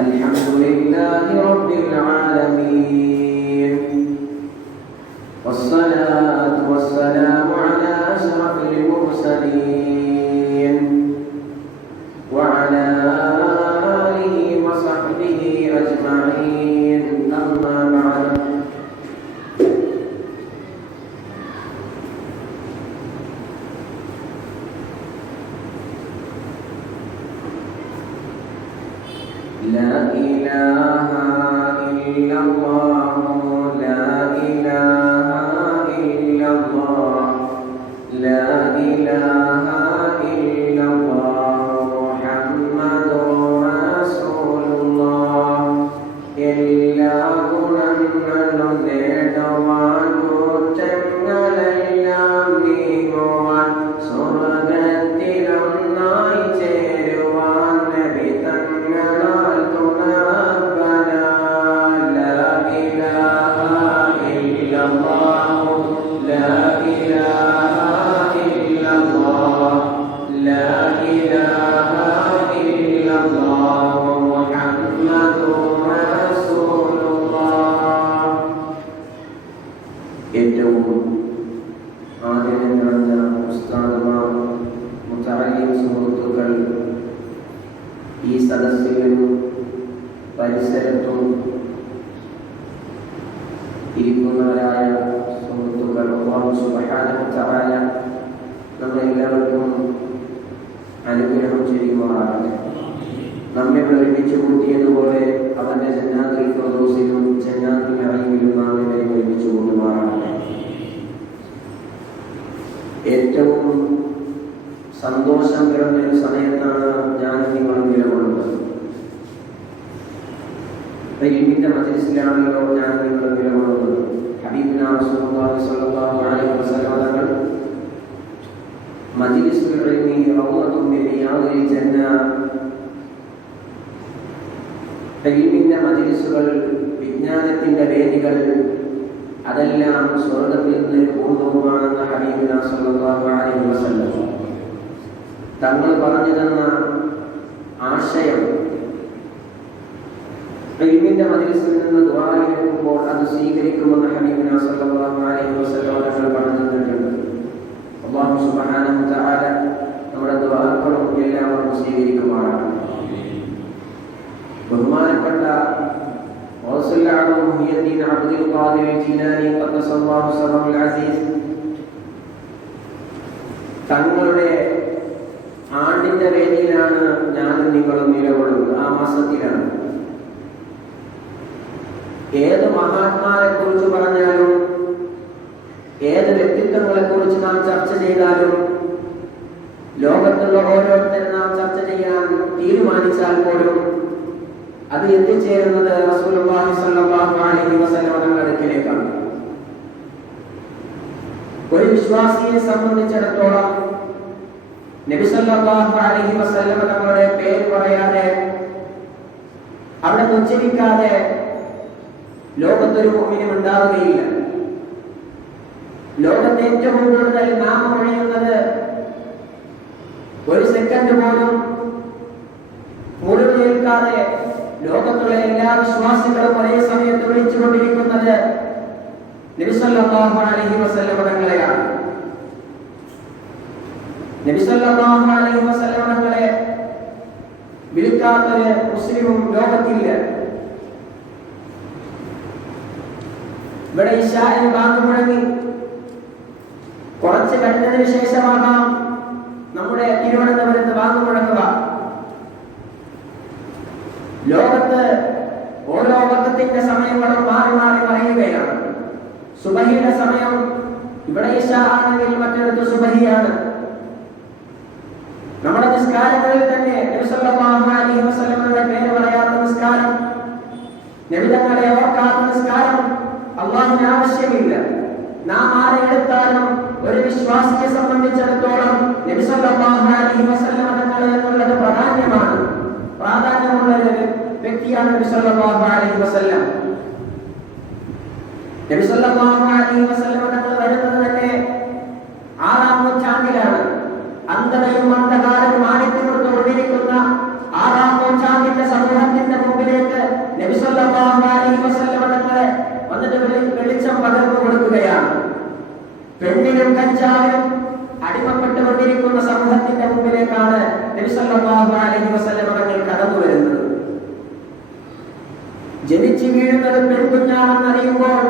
الحمد لله رب العالمين والصلاة والسلام على أشرف المرسلين وعلى آله وصحبه أجمعين أما بعد لا إله إلا الله لا إله إلا الله لا إله إلا الله محمد رسول الله എല്ലാ ഗുണങ്ങളും നേടുവാൻ കുറ്റങ്ങളെല്ലാം നീങ്ങുവാൻ സ്വർഗ്ഗത്തിലൊന്നായി ചേരുവാൻ നബി തങ്ങളാൽ തുണർപ്പനാൻ ലാ ഇലാഹ ഇല്ലല്ലാഹു ലാ ഇലാഹ ഇല്ലല്ലാഹ് ലാ ഇലാഹ ഇല്ലല്ലാഹു മുഹമ്മദുർ റസൂലുള്ളാഹ്. ഏറ്റവും ആദരം നിറഞ്ഞ ഉസ്താദുമാർ, മുതഅല്ലിം സുഹൃത്തുക്കൾ, ഈ സദസ്സിലും പരിസരത്തും ഇരിക്കുന്നവരായ സുഹൃത്തുക്കൾ, അല്ലാഹു സുബ്ഹാനഹു വ തആല നമ്മളെല്ലാവർക്കും അനുഗ്രഹം ചെയ്യുമാറാകട്ടെ. നമ്മെ ഒരുമിച്ച് കൂട്ടിയതുപോലെ അവന്റെ ജന്നാത്തുൽ ഫിർദൗസിലും ജന്നാത്തുൽ നഈമിലും നാം ഒരുമിച്ച് കൂട്ടുമാറാകട്ടെ. ഏറ്റവും സന്തോഷം നിറഞ്ഞൊരു സമയത്താണ് ഞാൻ നിങ്ങളും നിലകൊള്ളുന്നത്. ഇൽമിന്റെ മജ്‌ലിസിലാണല്ലോ ഞാൻ നിങ്ങളും നിലകൊള്ളുന്നത്. ഹബീബുനാ റസൂലുള്ളാഹി സ്വല്ലല്ലാഹു അലൈഹി വസല്ലം തങ്ങൾ മജ്‌ലിസുൽ ഇൽമി റൗളത്തുൻ മിൻ റിയാദിൽ ജന്ന, ഇൽമിന്റെ മജ്‌ലിസുകൾ, വിജ്ഞാനത്തിന്റെ വേദികൾ, അതെല്ലാം സ്വർഗ്ഗത്തിൽ നിന്ന് പൂർണ്ണവുമാണെന്ന് ഹബീബുനാ സ്വല്ലല്ലാഹു അലൈഹി വസല്ലം തങ്ങൾ പറഞ്ഞു തന്ന ആശയം, ഇൽമിന്റെ മജ്‌ലിസിൽ നിന്ന് ദുആ കേൾക്കുമ്പോൾ അത് സ്വീകരിക്കുമെന്ന് ഹബീബുനാ സ്വല്ലല്ലാഹു അലൈഹി വസല്ലം തങ്ങൾ പറഞ്ഞു തന്നിട്ടുണ്ട്. അല്ലാഹു സുബ്ഹാനഹു വ തആല നമ്മുടെ ദുആകളും എല്ലാവരും സ്വീകരിക്കുമാറാകട്ടെ. ബഹുമാനപ്പെട്ട ഗൗസുൽ ആദം മുഹിയുദ്ദീൻ അബ്ദുൽ ഖാദിർ ജീലാനി ഖദ്ദസല്ലാഹു സിർറഹുൽ അസീസ് തങ്ങളുടെ ആണ്ടിന്റെ വേദിയിലാണ് ഞാനും നിങ്ങളും നിലകൊള്ളുന്നത്. ആ മാസത്തിലാണ്. ഏത് മഹാത്മാരെ കുറിച്ച് പറഞ്ഞാലും ഏത് വ്യക്തിത്വങ്ങളെ കുറിച്ച് നാം ചർച്ച ചെയ്താലും ലോകത്തുള്ള ഓരോരുത്തരും നാം ചർച്ച ചെയ്യാൻ തീരുമാനിച്ചാൽ പോലും അത് എത്തിച്ചേരുന്നത് റസൂലുള്ളാഹി സ്വല്ലല്ലാഹു അലൈഹി വസല്ലം തങ്ങളുടെ അടുക്കലേക്കാണ്. ഒരു വിശ്വാസിയെ സംബന്ധിച്ചിടത്തോളം നബി സല്ലല്ലാഹു അലൈഹി വസല്ലം തങ്ങളുടെ പേര് പറയാതെ, അവിടെ ഉച്ചരിക്കാതെ ലോകത്തൊരു മുഅ്മിനും ഉണ്ടാവുകയില്ല. ലോകത്തെ ഏറ്റവും കൂടുതൽ നാമം ഒഴിയുന്നത് ഒരു സെക്കൻഡ് പോലും മുഴുവൻ കേൾക്കാതെ ലോകത്തുള്ള എല്ലാ വിശ്വാസികളും ഒരേ സമയത്ത് വിളിച്ചുകൊണ്ടിരിക്കുന്നത് നബി സല്ലല്ലാഹു അലൈഹി വസല്ലം തങ്ങളെയാണ്. നബി സല്ലല്ലാഹു അലൈഹി വസല്ലം തങ്ങളെ വിളിക്കാത്തൊരു മുസ്ലിമും ലോകത്തില്ല. ഇവിടെ ഇശാഇന് ബാങ്ക് മുഴങ്ങി കുറച്ച് കഴിഞ്ഞതിന് ശേഷമാകാം നമ്മുടെ തിരുവനന്തപുരത്ത് ബാങ്ക് മുഴങ്ങുക. ലോകത്ത് ഓരോ വഖത്തിന്റെ സമയങ്ങളും മാറി മാറി പറയുകയാണ്. സുബഹിയുടെ സമയം ഇവിടെ ഇശാ ആണെങ്കിൽ മറ്റൊരിടത്ത് സുബഹിയാണ്. നമ്മുടെ നിസ്കാരങ്ങളിൽ തന്നെ നബി സല്ലല്ലാഹു അലൈഹി വസല്ലമയുടെ പേര് പറയാത്ത നിസ്കാരം, നബി തങ്ങളെ ഓർക്കാത്ത നിസ്കാരം അല്ലാഹുവിന് ആവശ്യമില്ല. നാം ആരെ എടുത്താലും ഒരു വിശ്വാസിയെ സംബന്ധിച്ചിടത്തോളം നബി സല്ലല്ലാഹു അലൈഹി വസല്ലം തങ്ങൾ എന്നുള്ളത് പ്രാധാന്യമാണ്. പ്രാധാന്യമുള്ള ഒരു വ്യക്തിയാണ് നബി സല്ലല്ലാഹു അലൈഹി വസല്ലം. നബി സല്ലല്ലാഹു അലൈഹി വസല്ലം തങ്ങൾ വരുന്നത് തന്നെ 6-ാം നൂറ്റാണ്ടിലാണ്. അന്ധതയും അന്ധകാരവും ആണിക്കൊണ്ടിരിക്കുന്ന 6-ാം നൂറ്റാണ്ടിന്റെ സമൂഹത്തിന്റെ മുമ്പിൽ മനസ്സിലേക്ക് നബി സല്ലല്ലാഹു അലൈഹി വസല്ലം തങ്ങളെ വന്നിട്ട് വെളിച്ചം പകർന്നു കൊടുക്കുകയാണ്. പെണ്ണിനും കഞ്ചാവിനും അടിമപ്പെട്ടുകൊണ്ടിരിക്കുന്ന സമൂഹത്തിന്റെ മുമ്പിലേക്കാണ് നബി സല്ലല്ലാഹു അലൈഹി വസല്ലം തങ്ങൾ കടന്നു വരുന്നത്. ജനിച്ചു വീഴുന്നത് പെൺകുഞ്ഞാണെന്നറിയുമ്പോൾ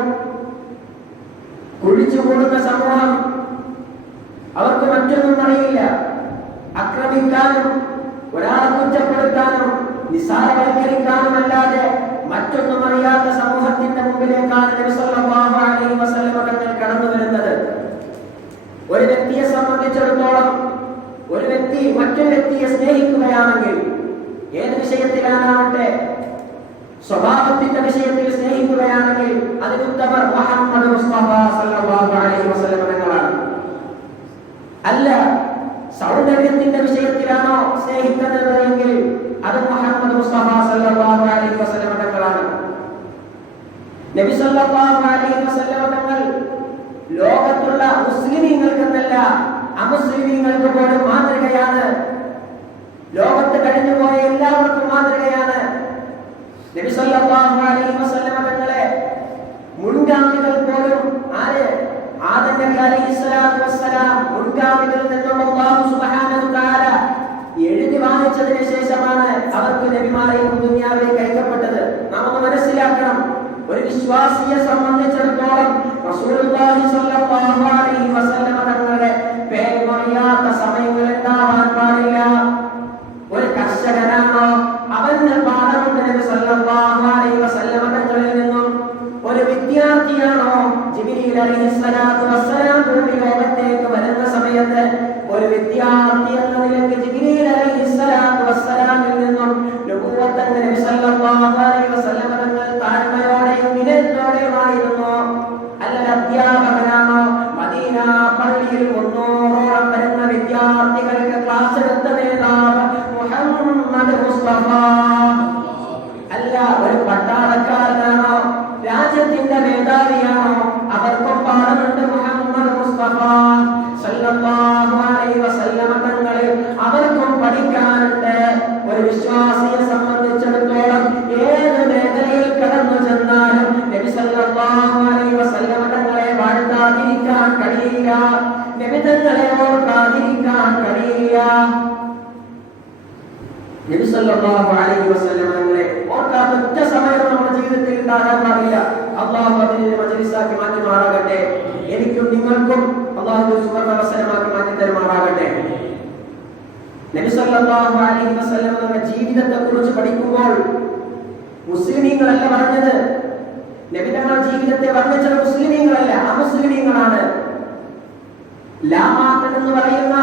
കുഴിച്ചു കൂടുന്ന സമൂഹം അവർക്ക് മറ്റൊന്നും അറിയില്ല. ആക്രമിക്കാനും ഒരാളെ കുറ്റപ്പെടുത്താനും നിസ്സാരവൽക്കരിക്കാനും അല്ലാതെ മറ്റൊന്നും അറിയാത്ത സമൂഹത്തിന്റെ മുമ്പിലേക്കാണ് നബി സല്ലല്ലാഹു അലൈഹി വസല്ലം തങ്ങൾ കടന്നു വരുന്നത്. ഒരു വ്യക്തിയെ സംബന്ധിച്ചിടത്തോളം ഒരു വ്യക്തി മറ്റൊരു വ്യക്തിയെ സ്നേഹിക്കുകയാണെങ്കിൽ ഏത് വിഷയത്തിലാണാവട്ടെ, സ്വഭാവത്തിന്റെ വിഷയത്തിൽ സ്നേഹിക്കുകയാണെങ്കിൽ അതിന് ഉത്തമർ മുഹമ്മദ് മുസ്തഫ സല്ലല്ലാഹു അലൈഹി വസല്ലം തങ്ങളാണ്. അല്ല, സൗന്ദര്യത്തിന്റെ വിഷയത്തിലാണോ സ്നേഹിക്കുന്നത് എങ്കിൽ അത് മുഹമ്മദ് മുസ്തഫ സല്ലല്ലാഹു അലൈഹി വസല്ലം തങ്ങളാണ്. നബി സല്ലല്ലാഹു അലൈഹി വസല്ലം തങ്ങൾ ലോകത്തുള്ള മുസ്ലിമീങ്ങൾക്കെന്നല്ല അമുസ്ലിമീങ്ങൾക്ക് പോലും മാതൃകയാണ്. ലോകത്ത് കഴിഞ്ഞുപോയ എല്ലാവർക്കും മാതൃകയാണ്. നബി സല്ലല്ലാഹു അലൈഹി വസല്ലം തങ്ങളെ മുൻഗാമികൾ പോലും ആര്? ആദം നബി അലൈഹിസ്സലാത്തു വസ്സലാം മുൻഗാമികളിൽ നിന്നും അല്ലാഹു സുബ്ഹാനഹു തആല എഴുതി വാങ്ങിച്ചതിന് ശേഷമാണ് അവർക്ക് നബിമാരെ ദുനിയാവിലേക്ക് അയക്കപ്പെട്ടത്. നാം ഒന്ന് മനസ്സിലാക്കണം, ഒരു വിശ്വാസിയെ സംബന്ധിച്ചിടത്തോളം റസൂലുള്ളാഹി സ്വല്ലല്ലാഹു അലൈഹി വസല്ലം തങ്ങളുടെ പേര് പറയാത്ത സമയങ്ങൾ ഉണ്ടാവാൻ പാടില്ല. ഒരു കർഷകനാണോ അവന് പാഠമുണ്ട് നബി സല്ലല്ലാഹു അലൈഹി വസല്ലം തങ്ങളിൽ നിന്നും. ഒരു വിദ്യാർത്ഥിയാണോ ജിബ്രീൽ അലൈഹിസ്സലാത്തു വസ്സലാം ഭൂമി ലോകത്തേക്ക് വരുന്ന സമയത്ത് ഒരു വിദ്യാർത്ഥി എന്ന നിലയ്ക്ക് ജിബ്രീൽ അലൈഹിസ്സലാത്തു വസ്സലാമിൽ നിന്നും നബുവത്ത് നബി സല്ലല്ലാഹു അലൈഹി വസല്ലം തങ്ങൾ താഴ്മയോടെയും വിനയത്തോടെയുമായിരുന്നു. അല്ല, അധ്യാപകനാണോ മദീന പള്ളിയിൽ 300ഓളം വരുന്ന വിദ്യാർത്ഥികൾക്ക് ക്ലാസ് എടുത്ത നേതാവ് മുഹമ്മദ് മുസ്തഫ. അല്ല, ഒരു പട്ടാളക്കാരനാണോ രാജ്യത്തിന്റെ മേധാവിയാണോ അവർക്കും പാഠമുണ്ട് മുഹമ്മദ് മുസ്തഫ സല്ലല്ലാഹു അലൈഹി വസല്ലം തങ്ങളിൽ അവർക്കും പഠിക്കാനുണ്ട്. ഒരു വിശ്വാസിയെ സംബന്ധിച്ചിടത്തോളം ഏത് മേഖലയിൽ കടന്നു ചെന്നാലും നബി സല്ലല്ലാഹു അലൈഹി വസല്ലം തങ്ങളെ വാഴ്ത്താതിരിക്കാൻ കഴിയില്ല, നബി തങ്ങളെ ഓർക്കാതിരിക്കാൻ കഴിയില്ല. നബി സല്ലല്ലാഹു അലൈഹി വസല്ലം തങ്ങളെ ഓർക്കാത്ത ഒറ്റ സമയം നമ്മുടെ ജീവിതത്തിൽ ഉണ്ടാകാൻ പാടില്ല. അല്ലാഹു അതിനെ മജ്ലിസാക്കി മാറ്റുമാറാകട്ടെ. എനിക്കും നിങ്ങൾക്കും അല്ലാഹു സുബ്ഹാനഹു മാറ്റി തരുമാറാകട്ടെ. നബി സല്ലല്ലാഹു അലൈഹി വസല്ലം തങ്ങളുടെ ജീവിതത്തെ കുറിച്ച് പഠിക്കുമ്പോൾ മുസ്ലിമീങ്ങളല്ല പറഞ്ഞത്. നബി തങ്ങളുടെ ജീവിതത്തെ വർണ്ണിച്ചത് മുസ്ലിമീങ്ങളല്ല, അമുസ്ലിമീങ്ങളാണ്. ലാമാത്തൻ എന്ന് പറയുന്ന,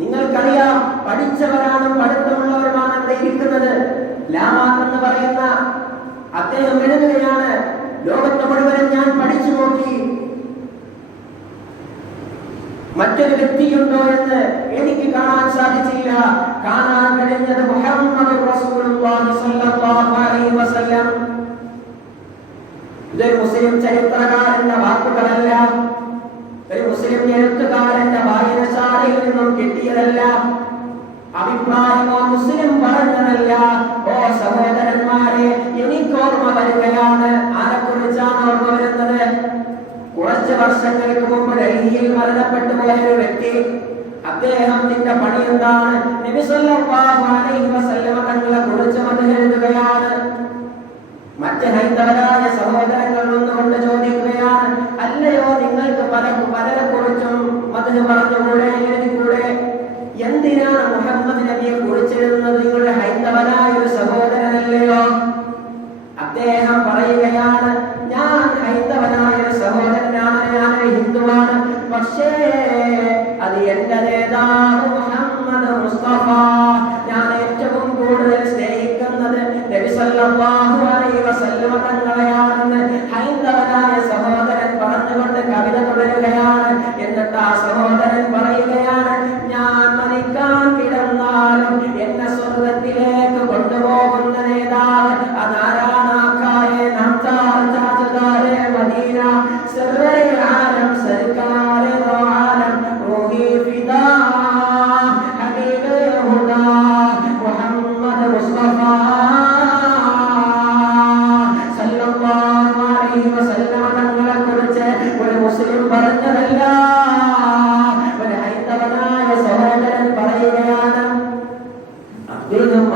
നിങ്ങൾക്കറിയാം, പഠിച്ചവരാണ് പഠിത്തമുള്ളവരുമാണ് ഇവിടെ ഇരിക്കുന്നത്. ലാമാത്ത് എന്ന് പറയുന്ന അദ്ദേഹം എഴുതുകയാണ്, ലോകത്ത് മുഴുവനും ഞാൻ പഠിച്ചു നോക്കി, മറ്റൊരു വ്യക്തിയുണ്ടോ എന്ന് എനിക്ക് കാണാൻ സാധിച്ചില്ല. കാണാൻ കഴിഞ്ഞത് മുഹമ്മദ് റസൂലുള്ളാഹി സ്വല്ലല്ലാഹു അലൈഹി വസല്ലം. ഇതൊരു മുസ്ലിം ചരിത്രകാരന്റെ വാക്കുകളല്ല, ഒരു മുസ്ലിം എഴുത്തുകാരന്റെ വായനശാലയിൽ നിന്നും കിട്ടിയതല്ല, അഭിപ്രായമോ മുസ്ലിം പറഞ്ഞതല്ല. ഓ സഹോദരന്മാരെ, എനിക്ക് ഓർമ്മ വരികയാണ്. ആരെക്കുറിച്ചാണ് ഓർമ്മ വരുന്നത്? കുറച്ച് വർഷങ്ങൾക്ക് മുമ്പ് ഡൽഹിയിൽ മരണപ്പെട്ടു പോയ ഒരു വ്യക്തി. അദ്ദേഹത്തിന്റെ പണി എന്താണ്? നബി സല്ലല്ലാഹു അലൈഹി വസല്ലം തങ്ങളെ കുറിച്ച് മദ്ഹ് എഴുതുകയാണ്. മറ്റ് ഹൈന്ദവരായ സഹോദരങ്ങൾ വന്നുകൊണ്ട് ചോദിക്കുകയാണ്, അല്ലയോ നിങ്ങൾക്ക് പലരെ കുറിച്ചും മദ്ഹ് പറഞ്ഞുകൂടെ, എഴുതിക്കൂടെ? എന്തിനാണ് മുഹമ്മദ് നബിയെ കുറിച്ച് എഴുതുന്നത്? നിങ്ങളുടെ ഹൈന്ദവനായ ഒരു സഹോദരനല്ലയോ? അദ്ദേഹം പറയുകയാണ്, ഞാൻ ഹൈന്ദവനായ ഒരു സഹോദരനാണ്, ഞാനൊരു ഹിന്ദുവാണ്. പക്ഷേ അത് എന്റെ നേതാവ് മുഹമ്മദ് മുസ്തഫ, ഞാൻ ഏറ്റവും കൂടുതൽ സ്നേഹിക്കുന്നത് നബി സല്ലല്ലാഹു അലൈഹി വസല്ലം തങ്ങളെ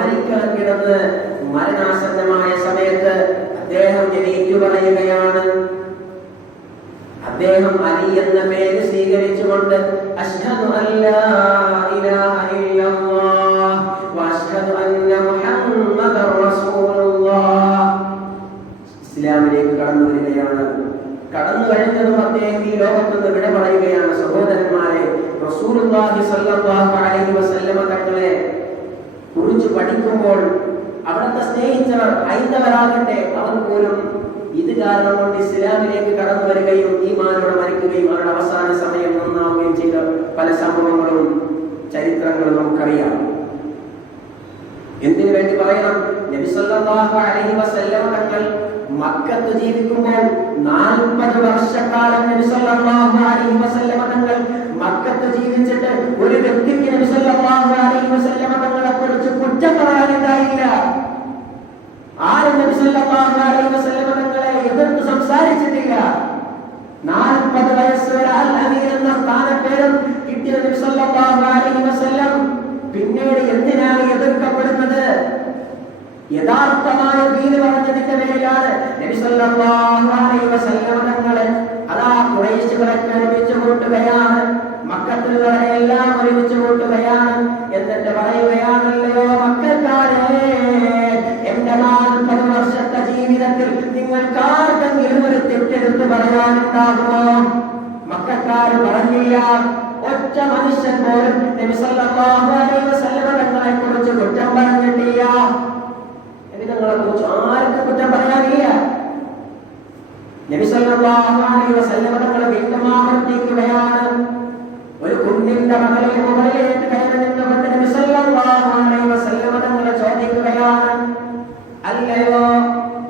മരിക്കാൻ കിടന്ന് മരണാസന്നമായ സമയത്ത് അദ്ദേഹം എണീറ്റു പറയുകയാണ്. അദ്ദേഹം അലി എന്ന പേര് സ്വീകരിച്ചുകൊണ്ട് അശ്ഹദു അല്ലാ ഇലാഹ ഇല്ലല്ലാഹ് വഅശ്ഹദു അന്ന മുഹമ്മദർ റസൂലുള്ളാഹ് ഇസ്ലാമിലേക്ക് കടന്നു വരികയാണ്. കടന്നു കഴിഞ്ഞതും അദ്ദേഹം ഈ ലോകത്തുനിന്ന് വിട പറയുകയാണ്. സഹോദരന്മാരെ, റസൂലുള്ളാഹി സ്വല്ലല്ലാഹു അലൈഹി വസല്ലമ തങ്ങളെ കുറിച്ച് പഠിക്കുമ്പോൾ അവിടുത്തെ സ്നേഹിച്ചവർ ഹൈന്ദവരാകട്ടെ, അവർ പോലും ഇത് കാരണം കൊണ്ട് ഇസ്ലാമിലേക്ക് കടന്നു വരികയും ഈമാനോടെ മരിക്കുകയും അവരുടെ അവസാന സമയം നന്നാവുകയും ചെയ്ത പല സംഭവങ്ങളും ചരിത്രങ്ങളും നമുക്കറിയാം. എന്തിനു വേണ്ടി പറയണം? നബി സല്ലല്ലാഹു അലൈഹി വസല്ലമ തങ്ങൾ മക്കത്ത് ജീവിക്കുമ്പോൾ 40 വർഷക്കാലം നബി സല്ലല്ലാഹു അലൈഹി വസല്ലമ തങ്ങൾ മക്കത്ത് ജീവിച്ചിട്ട് ഒരു വ്യക്തിക്ക് നബി സല്ലല്ലാഹു അലൈഹി വസല്ലമ തങ്ങളെ കുറിച്ച് കുറ്റം പറയാനുണ്ടായില്ല. ആരും നബി സല്ലല്ലാഹു അലൈഹി വസല്ലമ തങ്ങളെ എതിർത്ത് സംസാരിച്ചിട്ടില്ല. 40 വയസ്സ് വരെ അൽ അമീർ എന്ന സ്ഥാനപ്പേരും കിട്ടിയ നബി സല്ലല്ലാഹു അലൈഹി വസല്ലം പിന്നീട് എന്തിനാണ് എതിർക്കപ്പെടുന്നത്? യഥാർത്ഥമായ ദീൻ പറഞ്ഞതിന്റെ പേരിലാണ് നബി സല്ലല്ലാഹു അലൈഹി വസല്ലം തങ്ങളെ അതാ ഖുറൈശികളൊക്കെ ഒരുമിച്ച് കൂട്ടുകയാണ്, മക്കത്തുള്ളവരെ എല്ലാം ഒരുമിച്ച് കൂട്ടുകയാണ്. എന്നിട്ട് പറയുകയാണല്ലോ, മക്കക്കാരെ, എന്റെ 40 വർഷത്തെ ജീവിതത്തിൽ നിങ്ങൾക്ക് ആർക്കെങ്കിലും ഒരു തെറ്റെടുത്ത് പറയാനുണ്ടാകുമോ? മക്കക്കാര് പറഞ്ഞില്ല. ഒറ്റ മനുഷ്യൻ പോലും നബി സല്ലല്ലാഹു അലൈഹി വസല്ലം തങ്ങളെ കുറിച്ച് കുറ്റം പറഞ്ഞിട്ടില്ല. നബിതങ്ങളെ കുറിച്ച് ആർക്കും കുറ്റം പറയാനില്ല. നബി സല്ലല്ലാഹു അലൈഹി വസല്ലം തങ്ങളെ വീണ്ടും ആവർത്തിക്കുകയാണ്. ഒരു കുഞ്ഞിന്റെ മുകളിലേക്ക് കയറി നിന്നുകൊണ്ട് നബി സല്ലല്ലാഹു അലൈഹി വസല്ലം തങ്ങളെ ചോദിക്കുകയാണ്, അല്ലയോ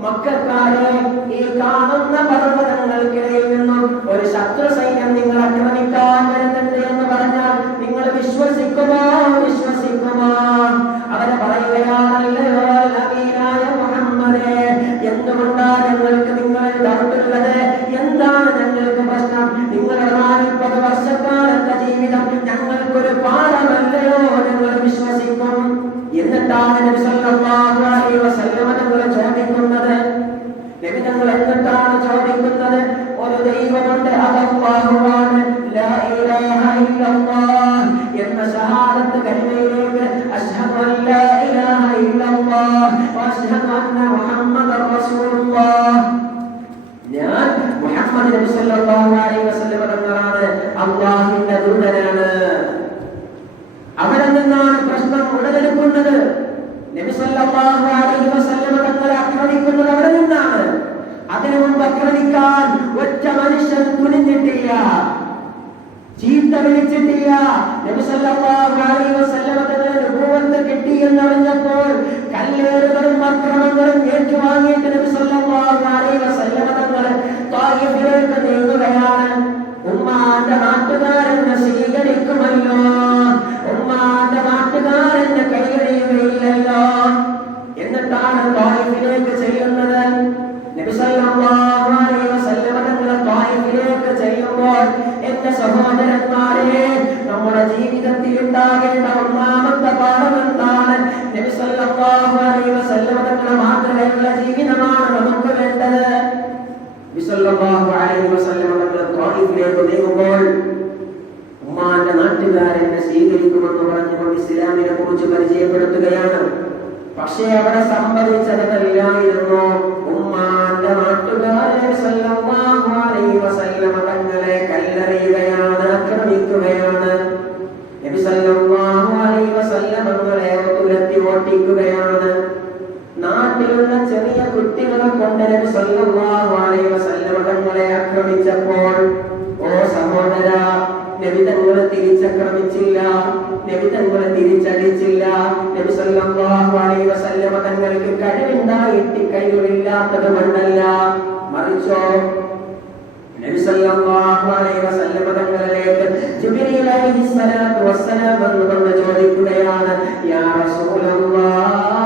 മക്കക്കാരെ, ഈ കാണുന്ന പർവ്വതങ്ങൾക്കിടയിൽ നിന്നും ഒരു ശത്രു സൈന്യം നിങ്ങൾ ആക്രമിക്കാൻ വരുന്നുണ്ട് എന്ന് പറഞ്ഞാൽ നിങ്ങൾ വിശ്വസിക്കുമോ? വിശ്വസിക്കുമോ? അവരെ പറയുകയാണല്ലയോ നബിയായ മുഹമ്മദേ, എന്തുകൊണ്ടാണ് ഞങ്ങൾക്ക് നിങ്ങളിൽ ഡൗട്ടുള്ളത്? എന്താണ് ഞങ്ങൾക്ക് പ്രശ്നം? നിങ്ങളുടെ 40 വർഷക്കാലത്തെ ജീവിതം ഞങ്ങൾക്കൊരു പാഠമല്ലയോ? ഞങ്ങൾ വിശ്വസിക്കും. എന്നിട്ടാണ് നബി സല്ലല്ലാഹു അലൈഹി വസല്ലം തങ്ങളെ ചോദിക്കുന്നത്. നബി തങ്ങൾ എന്നിട്ടാണ് ചോദിക്കുന്നത്, ഒരു ദൈവമുണ്ട്, അത് അല്ലാഹുവാണ്, ലാ ഇലാഹ ഇല്ലല്ലാഹ് എന്ന ഷഹാദത്ത് കലിമയിലേക്ക് അശ്ഹദു അല്ലാ ഇലാഹ ഇല്ലല്ലാഹ് വഅശ്ഹദു അന്ന മുഹമ്മദർ റസൂലുള്ളാഹ്, ഞാൻ മുഹമ്മദ് നബി സല്ലല്ലാഹു അലൈഹി വസല്ലം തങ്ങളാണ്, അല്ലാഹുവിന്റെ ദൂതനാണ്. അവിടെ നിന്നാണ് പ്രശ്നം ഉടലെടുക്കുന്നത്. നബി സല്ലല്ലാഹു അലൈഹി വസല്ലം തങ്ങളെ ആക്രമിക്കുന്നത് അവിടെ നിന്നാണ്. അതിനു മുമ്പ് ആക്രമിക്കാൻ ഒറ്റ മനുഷ്യൻ തുനിഞ്ഞിട്ടില്ല, ചീത്ത വിളിച്ചിട്ടില്ല. നബി സല്ലല്ലാഹു അലൈഹി വസല്ലം തങ്ങളെ നബുവത്ത് കിട്ടി എന്നറിഞ്ഞപ്പോൾ കല്ലേറുകളും അക്രമങ്ങളും ഏറ്റുവാങ്ങിയിട്ട് നബി സല്ലല്ലാഹു അലൈഹി വസല്ലം തങ്ങൾ ത്വായിഫിലേക്ക് നീങ്ങുകയാണ്. ഉമ്മാന്റെ നാട്ടുകാരെന്നെ സ്വീകരിക്കുമല്ലോ, ഉമ്മാന്റെ നാട്ടുകാരെന്നെ കൈയൊഴിയുകയില്ലല്ലോ. എന്നിട്ടാണ് ത്വായിഫിലേക്ക് ചെല്ലുന്നത്. നബി സല്ലല്ലാഹു അലൈഹി വസല്ലം തങ്ങൾ ത്വായിഫിലേക്ക് ചെല്ലുമ്പോൾ, എന്റെ സഹോദരന്മാരെ, നമ്മുടെ ജീവിതത്തിൽ ഉണ്ടാകേണ്ട ഒന്നാമത്തെ പാഠം എന്താണ്? നബി സല്ലല്ലാഹു അലൈഹി വസല്ലം തങ്ങളുടെ മാതൃകയുള്ള ജീവിതമാണ് നമുക്ക് വേണ്ടത്. നബി സല്ലല്ലാഹു അലൈഹി വസല്ലം തങ്ങൾ ത്വായിഫിലേക്ക് നീങ്ങുമ്പോൾ ഉമ്മാന്റെ നാട്ടുകാരെന്നെ സ്വീകരിക്കുമെന്ന് പറഞ്ഞുകൊണ്ട് ഇസ്ലാമിനെ കുറിച്ച് പരിചയപ്പെടുത്തുകയാണ്. പക്ഷേ അവിടെ സംഭവിച്ചതല്ലായിരുന്നു. ഉമ്മാന്റെ നാട്ടുകാരെ സല്ലല്ലാഹു അലൈഹി വസല്ലം തങ്ങളെ കല്ലെറിയുകയാണ്, ആക്രമിക്കുകയാണ്. നബി സല്ലല്ലാഹു അലൈഹി വസല്ലം തങ്ങളെ തുരത്തി ഓട്ടിക്കുകയാണ്. നാട്ടിലുള്ള ചെറിയ കുട്ടികളെ കൊണ്ട് നബി സല്ലല്ലാഹു അലൈഹി വസല്ലം തങ്ങളെ ആക്രമിച്ചപ്പോൾ, ഓ സഹോദര, നബി തങ്ങളെ തിരിച്ചക്രമിച്ചില്ല, നബി തങ്ങളെ തിരിച്ചടിച്ചില്ല. നബി സല്ലല്ലാഹു അലൈഹി വസല്ലം തങ്ങൾക്ക് കഴിവുണ്ടായിട്ട് കഴിവില്ലാത്തത് കൊണ്ടല്ല, മറിച്ചോ നബി സല്ലല്ലാഹു അലൈഹി വസല്ലം തങ്ങളിലേക്ക് ജിബ്രീൽ അലൈഹിസ്സലാത്തു വസ്സലാം വന്നുകൊണ്ട് ചോദിക്കുകയാണ്, യാ റസൂലല്ലാഹ്,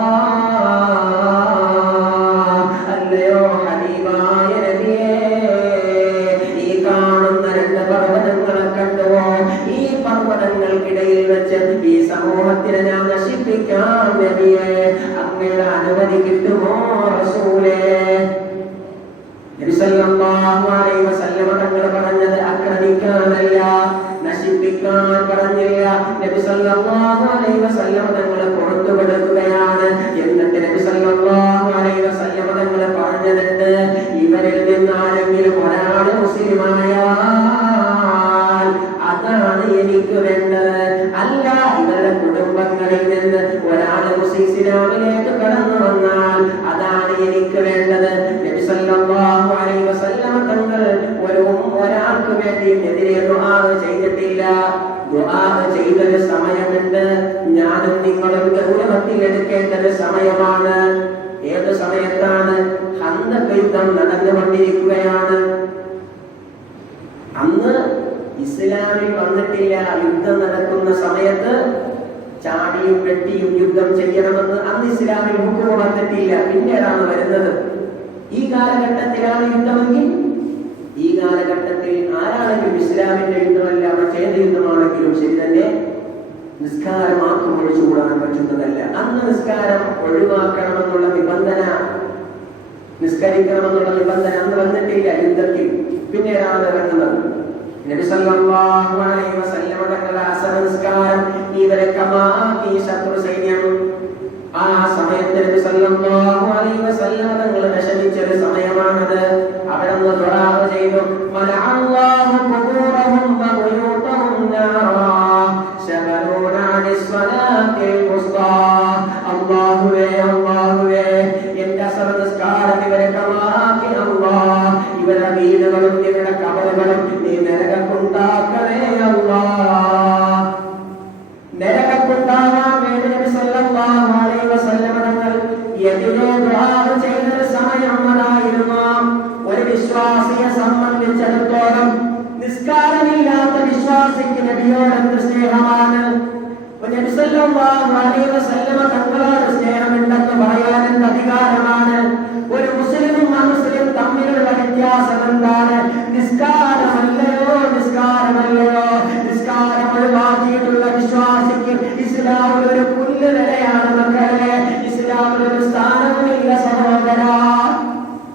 അല്ലയോ ഹബീബായ നബിയേ, ഈ കാണുന്ന 2 പർവ്വതങ്ങളെ കണ്ടുവോ? ഈ പർവ്വതങ്ങൾക്കിടയിൽ വെച്ച് ഈ സമൂഹത്തിനെ ഞാൻ നശിപ്പിക്കാം നബിയേ. അനുമതി കിട്ടുമോ റസൂലേ? നബി സല്ലല്ലാഹു അലൈഹി വസല്ലം തങ്ങൾ പറഞ്ഞത് ആക്രമിക്കാനല്ല, നശിപ്പിക്കാൻ പറഞ്ഞില്ല. നബി സല്ലല്ലാഹു അലൈഹി വസല്ലം തങ്ങൾ പുറത്തു കൊടുക്കുകയാണ്. എന്നിട്ട് നബി സല്ലല്ലാഹു അലൈഹി വസല്ലം തങ്ങൾ പറഞ്ഞിട്ടുണ്ട്, ഇവരിൽ നിന്ന് ആരെങ്കിലും ഒരാൾ മുസ്ലിമായാൽ അതാണ് എനിക്ക് വേണ്ടത്. അല്ല, ഇവരുടെ കുടുംബങ്ങളിൽ നിന്ന് ഒരാൾ ഇസ്ലാമിലേക്ക് കടന്നു വന്നാൽ അതാണ് എനിക്ക് വേണ്ടത്. നബി സല്ലല്ലാഹു അലൈഹി വസല്ലം തങ്ങൾ ഒരാൾക്ക് വേണ്ടി എതിരെ ദുആ ചെയ്തിട്ടില്ല. ദുആ ചെയ്തൊരു സമയമുണ്ട്, ഞാനും നിങ്ങളും ഗൗരവത്തിൽ എടുക്കേണ്ട സമയമാണ്. ഏത് സമയത്താണ്? ഖന്തഖ് യുദ്ധം നടന്നുകൊണ്ടിരിക്കുകയാണ്. അന്ന് ഇസ്ലാമിൽ വന്നിട്ടില്ല. യുദ്ധം നടക്കുന്ന സമയത്ത് ചാടിയും വെട്ടിയും യുദ്ധം ചെയ്യണമെന്ന് അന്ന് ഇസ്ലാമിൽ ഹുക്കം വന്നിട്ടില്ല. പിന്നീടാണ് വരുന്നത്. ഈ കാലഘട്ടത്തിലാണ് യുദ്ധമെങ്കിൽ ഈ കാലഘട്ടത്തിൽ ആരാണെങ്കിലും ഇസ്ലാമിന്റെ യുദ്ധമല്ല, മറ്റേത് യുദ്ധമാണെങ്കിലും ശരി തന്നെ നിസ്കാരം മാത്രം ഒഴിച്ചുകൂടാൻ പറ്റുന്നതല്ല. അന്ന് നിസ്കാരം ഒഴിവാക്കണമെന്നുള്ള നിബന്ധന, നിസ്കരിക്കണമെന്നുള്ള നിബന്ധന അന്ന് വന്നിട്ടില്ല യുദ്ധത്തിൽ. പിന്നീടാണ് വരുന്നത്. നബി സല്ലല്ലാഹു അലൈഹി വസല്ലം തങ്ങളുടെ അസർ നിസ്കാരം ഇവരെ കമാക്കി ശത്രു സൈന്യം. ആ സമയത്ത് നബി സല്ലല്ലാഹു അലൈഹി വസല്ലം തങ്ങൾ വിഷമിച്ചൊരു സമയമാണത്. അവിടെ നിന്ന് ദുആ ചെയ്തു, വലഅല്ലാഹു ഖുബൂറഹും വബുയൂതഹും നാറാ ശഗലൂന അനിസ്സലാത്തിൽ വുസ്താ. അല്ലാഹുവേ അല്ലാഹുവേ, എന്റെ അസർ നിസ്കാരം ഇവരെ കമാക്കി അല്ലാഹ്, ഇവരുടെ വീടുകളും ഇവരുടെ കബറുകളും നീ നരകക്കുണ്ടാക്കണേ അല്ലാഹ്. നരകക്കുണ്ടാവാൻ വേണ്ടി നബി സല്ലല്ലാഹു അലൈഹി വസല്ലം തങ്ങൾ എതിരെ ദുആ ചെയ്ത സമയം അതായിരുന്നു. ഒരു വിശ്വാസിയെ സംബന്ധിച്ചിടത്തോളം നിസ്കാരമില്ലാത്ത വിശ്വാസിക്ക് നബിയോട് എന്ത് സ്നേഹമാണ്! നബി സല്ലല്ലാഹു അലൈഹി വസല്ലം തങ്ങളോട് സ്നേഹമുണ്ടെന്ന് പറയാൻ എന്ത് അധികാരമാണ്! ഒരു മുസ്ലിമും അമുസ്ലിം തമ്മിലുള്ള വ്യത്യാസം എന്താണ്? നിസ്കാരമല്ലയോ, നിസ്കാരമല്ലയോ. നിസ്കാരം ഒഴിവാക്കിയിട്ടുള്ള വിശ്വാസിക്ക് ഇസ്ലാമിൽ ഒരു പുല്ല് വിലയാണ് മക്കളെ. ഇസ്ലാമിൽ ഒരു സ്ഥാനവുമില്ല സഹോദര,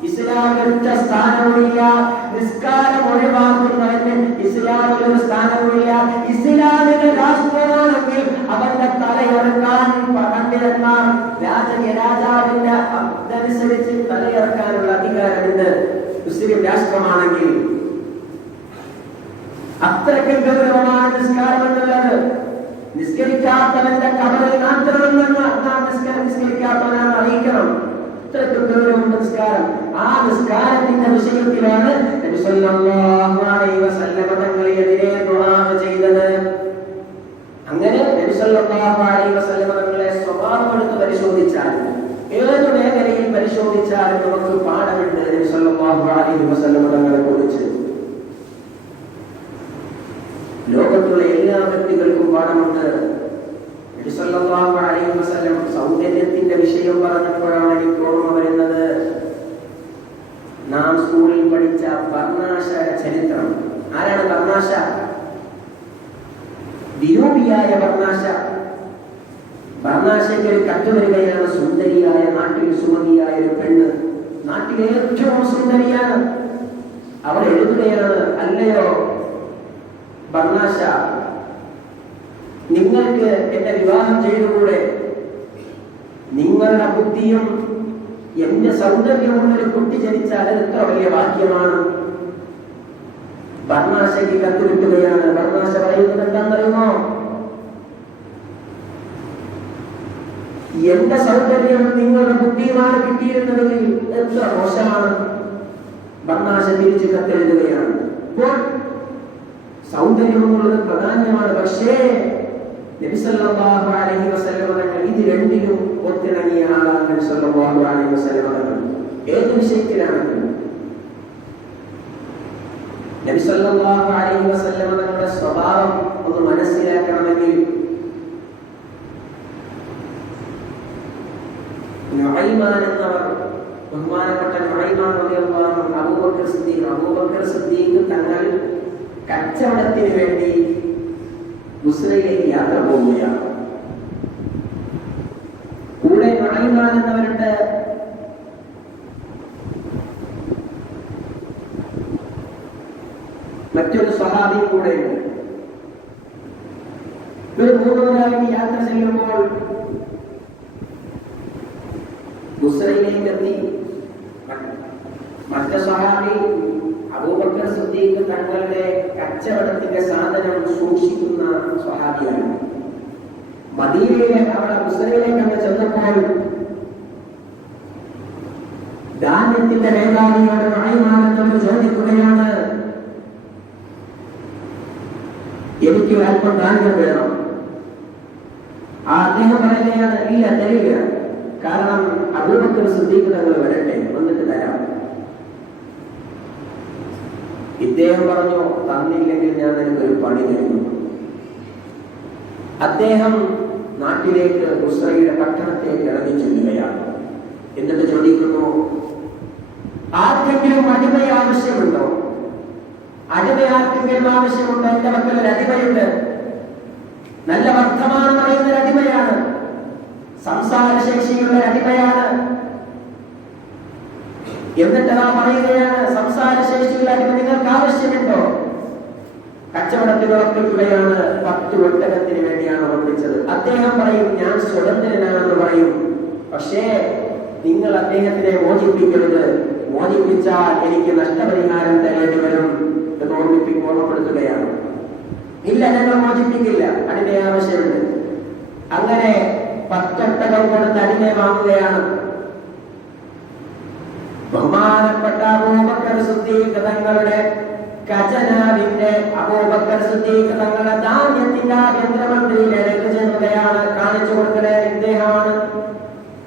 ഇസ്ലാമിൽ ഒറ്റ സ്ഥാനവുമില്ല. നിസ്കാരം ഒഴിവാക്കുന്നവന് ഇസ്ലാമിൽ ഒരു സ്ഥാനവുമില്ല. ഇസ്ലാമിലെ രാഷ്ട്രമാണെങ്കിൽ അവന്റെ തലയിറക്കാൻ പണ്ഡിതന്മാർ രാജാവിന്റെ അതനുസരിച്ച് തലയിറക്കാനുള്ള അധികാരമുണ്ട്. മുസ്ലിം രാഷ്ട്രമാണെങ്കിൽ അത്രയ്ക്ക് ഗൗരവമാണ് നിസ്കാരം എന്നുള്ളത്. നിസ്കരിക്കാത്തവന്റെ കബറിൽ നിസ്കരിക്കാത്തവനാണ് അറിയിക്കണം. അത്രയ്ക്ക് ഗൗരവമുണ്ട് നിസ്കാരം. ആ നിസ്കാരത്തിന്റെ വിഷയത്തിലാണ് നബി സല്ലല്ലാഹു അലൈഹി വസല്ലം തങ്ങളെതിരെ ദുആ ചെയ്തത്. അങ്ങനെ നബി സല്ലല്ലാഹു അലൈഹി വസല്ലം തങ്ങളെ സ്വഭാവം എടുത്ത് പരിശോധിച്ചാൽ, ഏത് മേഖലയിൽ പരിശോധിച്ചാലും നമുക്ക് പാഠമുണ്ട് നബി സല്ലല്ലാഹു അലൈഹി വസല്ലം തങ്ങളെ കുറിച്ച്. ലോകത്തുള്ള എല്ലാ വ്യക്തികൾക്കും പാഠമുണ്ട്. നബി സല്ലല്ലാഹു അലൈഹി വസല്ലം സൗന്ദര്യത്തിന്റെ വിഷയം പറഞ്ഞപ്പോഴാണ് എനിക്ക് ഓർമ്മ വരുന്നത്, നാം സ്കൂളിൽ പഠിച്ച ബർണാശ ചരിത്രം. ആരാണ് ബർണാശ? വിരൂപിയായ ബർണാശ. ബർണാശയ്ക്ക് ഒരു കത്ത് വരികയാണ്. സുന്ദരിയായ, നാട്ടിൽ സുമതിയായ ഒരു പെണ്ണ്, നാട്ടിലെ ഏറ്റവും സുന്ദരിയാണ്. അവർ എഴുതുകയാണ്, അല്ലയോ ബർണാശ, നിങ്ങൾക്ക് എന്നെ വിവാഹം ചെയ്തുകൂടെ? നിങ്ങളുടെ ബുദ്ധിയും എന്റെ സൗന്ദര്യമുള്ളൊരു കുട്ടി ജനിച്ചാൽ എത്ര വലിയ ഭാഗ്യമാണ്. ബർണാശയ്ക്ക് കത്ത് കിട്ടുകയാണ്. ബർണാശ പറയുന്നത് എന്താണെന്നറിയുമോ? എന്റെ സൗന്ദര്യം നിങ്ങളുടെ ബുദ്ധിയുമാണ് കിട്ടിയിരുന്നതെങ്കിൽ എത്ര മോശമാണ്. ബർണാശ തിരിച്ച് കത്തെഴുതുകയാണ്. അപ്പോൾ സൗന്ദര്യം എന്നുള്ളത് പ്രധാനമാണ്. പക്ഷേ നബി സല്ലല്ലാഹു അലൈഹി വസല്ലം തങ്ങൾ ഇത് രണ്ടിലും ഒത്തിണങ്ങിയ ആളാണ് നബി സല്ലല്ലാഹു അലൈഹി വസല്ലം തങ്ങൾ. ഏത് വിഷയത്തിലാണെങ്കിലും നബി സല്ലല്ലാഹു അലൈഹി വസല്ലം തങ്ങളുടെ സ്വഭാവം ഒന്ന് മനസ്സിലാക്കണമെങ്കിൽ നുഐമാൻ എന്നവർ, ബഹുമാനപ്പെട്ട നുഐമാൻ റളിയല്ലാഹു അൻഹു, അബൂബക്കർ സിദ്ദീഖ് തങ്ങൾ കച്ചവടത്തിന് വേണ്ടി ബുസ്രയിലേക്ക് യാത്ര പോവുകയാണ്. കൂടെ നുഐമാൻ എന്നവരുടെ സ്വഹാബി കൂടെയുണ്ട്. ഒരു 3 നാളിലേക്ക് യാത്ര ചെയ്യുമ്പോൾ ബുസ്രയിലേക്ക് എത്തി. മറ്റു സ്വഹാബി അബൂബക്കർ സിദ്ദീഖ് തങ്ങളുടെ കച്ചവടത്തിന്റെ സാധനം സൂക്ഷിക്കുന്ന സ്വഹാബിയാണ്. മദീനയിലെ അവിടെ ബുസ്രയിലേക്ക് അങ്ങ് ചെന്നപ്പോൾ ധാന്യത്തിന്റെ മേധാവിയോട് നുഅയ്മാനെന്നവർ ചോദിക്കുകയാണ്, എനിക്ക് അല്പം ധാന്യം വേണം. അദ്ദേഹം പറയുകയാണ്, ഇല്ല തരില്ല, കാരണം അബൂബക്കർ സിദ്ദീഖ് തങ്ങൾ വരട്ടെ, വന്നിട്ട് തരാം. ഇദ്ദേഹം പറഞ്ഞു, തന്നില്ലെങ്കിൽ ഞാൻ നിനക്കൊരു പണി തരുന്നു. അദ്ദേഹം നാട്ടിലേക്ക് ബുസ്രയുടെ പട്ടണത്തേക്ക് ഇറങ്ങി ചെല്ലുകയാണ്. എന്നിട്ട് ചോദിക്കുന്നു, ആർക്കെങ്കിലും അടിമയെ ആവശ്യമുണ്ടോ? അടിമയാർക്കെങ്കിലും ആവശ്യമുണ്ടോ? എന്റെ മക്കൾ ഒരു അടിമയുണ്ട്, നല്ല വർത്തമാനം പറയുന്ന ഒരു അടിമയാണ്, സംസാരശേഷിയുള്ള അടിമയാണ്. എന്നിട്ട് നാം പറയുകയാണ്, സംസാരശേഷിയുള്ള അടിമ നിങ്ങൾക്ക് ആവശ്യമുണ്ടോ? കച്ചവടത്തിന് ഉറപ്പിക്കുകയാണ്. 10 ഒട്ടകത്തിന് വേണ്ടിയാണ് ഉറപ്പിച്ചത്. അദ്ദേഹം പറയും, ഞാൻ സ്വതന്ത്രനാണെന്ന് പറയും, പക്ഷേ നിങ്ങൾ അദ്ദേഹത്തിനെ മോചിപ്പിക്കരുത്, മോചിപ്പിച്ചാൽ എനിക്ക് നഷ്ടപരിഹാരം തരേണ്ടി വരും എന്ന് ഓർമ്മപ്പെടുത്തുകയാണ്. ഇല്ല, ഞങ്ങൾ മോചിപ്പിക്കില്ല, അടിമയെ ആവശ്യമുണ്ട്. അങ്ങനെ 10 ഒട്ടകം കൊടുത്ത് അടിമയെ വാങ്ങുകയാണ്. ബഹുമാനപ്പെട്ട അബൂബക്കർ സിദ്ദീഖ് തങ്ങളുടെ ഖജനാവിന്റെ അബൂബക്കർ സിദ്ദീഖ് തങ്ങളുടെ ധാന്യത്തിന്റെ ആഭ്യന്തരമന്ത്രിയിലേക്ക് ചെല്ലുകയാണ്. കാണിച്ചു കൊടുക്കലേ ഇദ്ദേഹമാണ്.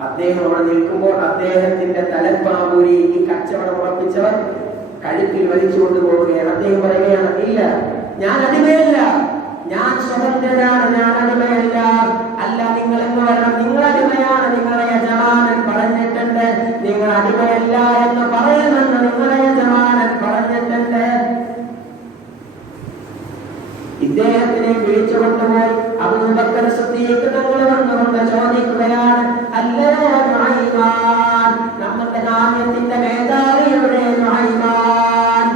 അദ്ദേഹം അവിടെ നിൽക്കുമ്പോൾ അദ്ദേഹത്തിന്റെ തലപ്പാവൂരി ഈ കച്ചവടം ഉറപ്പിച്ചവർ കഴുത്തിൽ വലിച്ചു കൊണ്ടുപോവുകയാണ്. അദ്ദേഹം പറയുകയാണ്, ഇല്ല, ഞാൻ അടിമയല്ല, ഞാൻ സ്വതന്ത്രനാണ്, ഞാൻ അടിമയല്ല. അല്ല, നിങ്ങൾ എന്ന് പറയണം, നിങ്ങൾ അടിമയാണ്, നിങ്ങളെ യജമാനൻ പറഞ്ഞിട്ടുണ്ട്. നിങ്ങൾ അടിമയല്ല എന്ന് പറയണമെന്ന് നിങ്ങളെ യജമാനൻ പറഞ്ഞിട്ടുണ്ട്. ഇദ്ദേഹത്തിനെ വിളിച്ചു കൊണ്ടുപോയി അബൂബക്കർ സിദ്ദീഖ് തങ്ങൾ വന്നുകൊണ്ട് ചോദിക്കുകയാണ്, അല്ലയോ നുഅയ്മാൻ, നമ്മുടെ ധാന്യത്തിന്റെ മേധാവിയുടെ നുഅയ്മാൻ.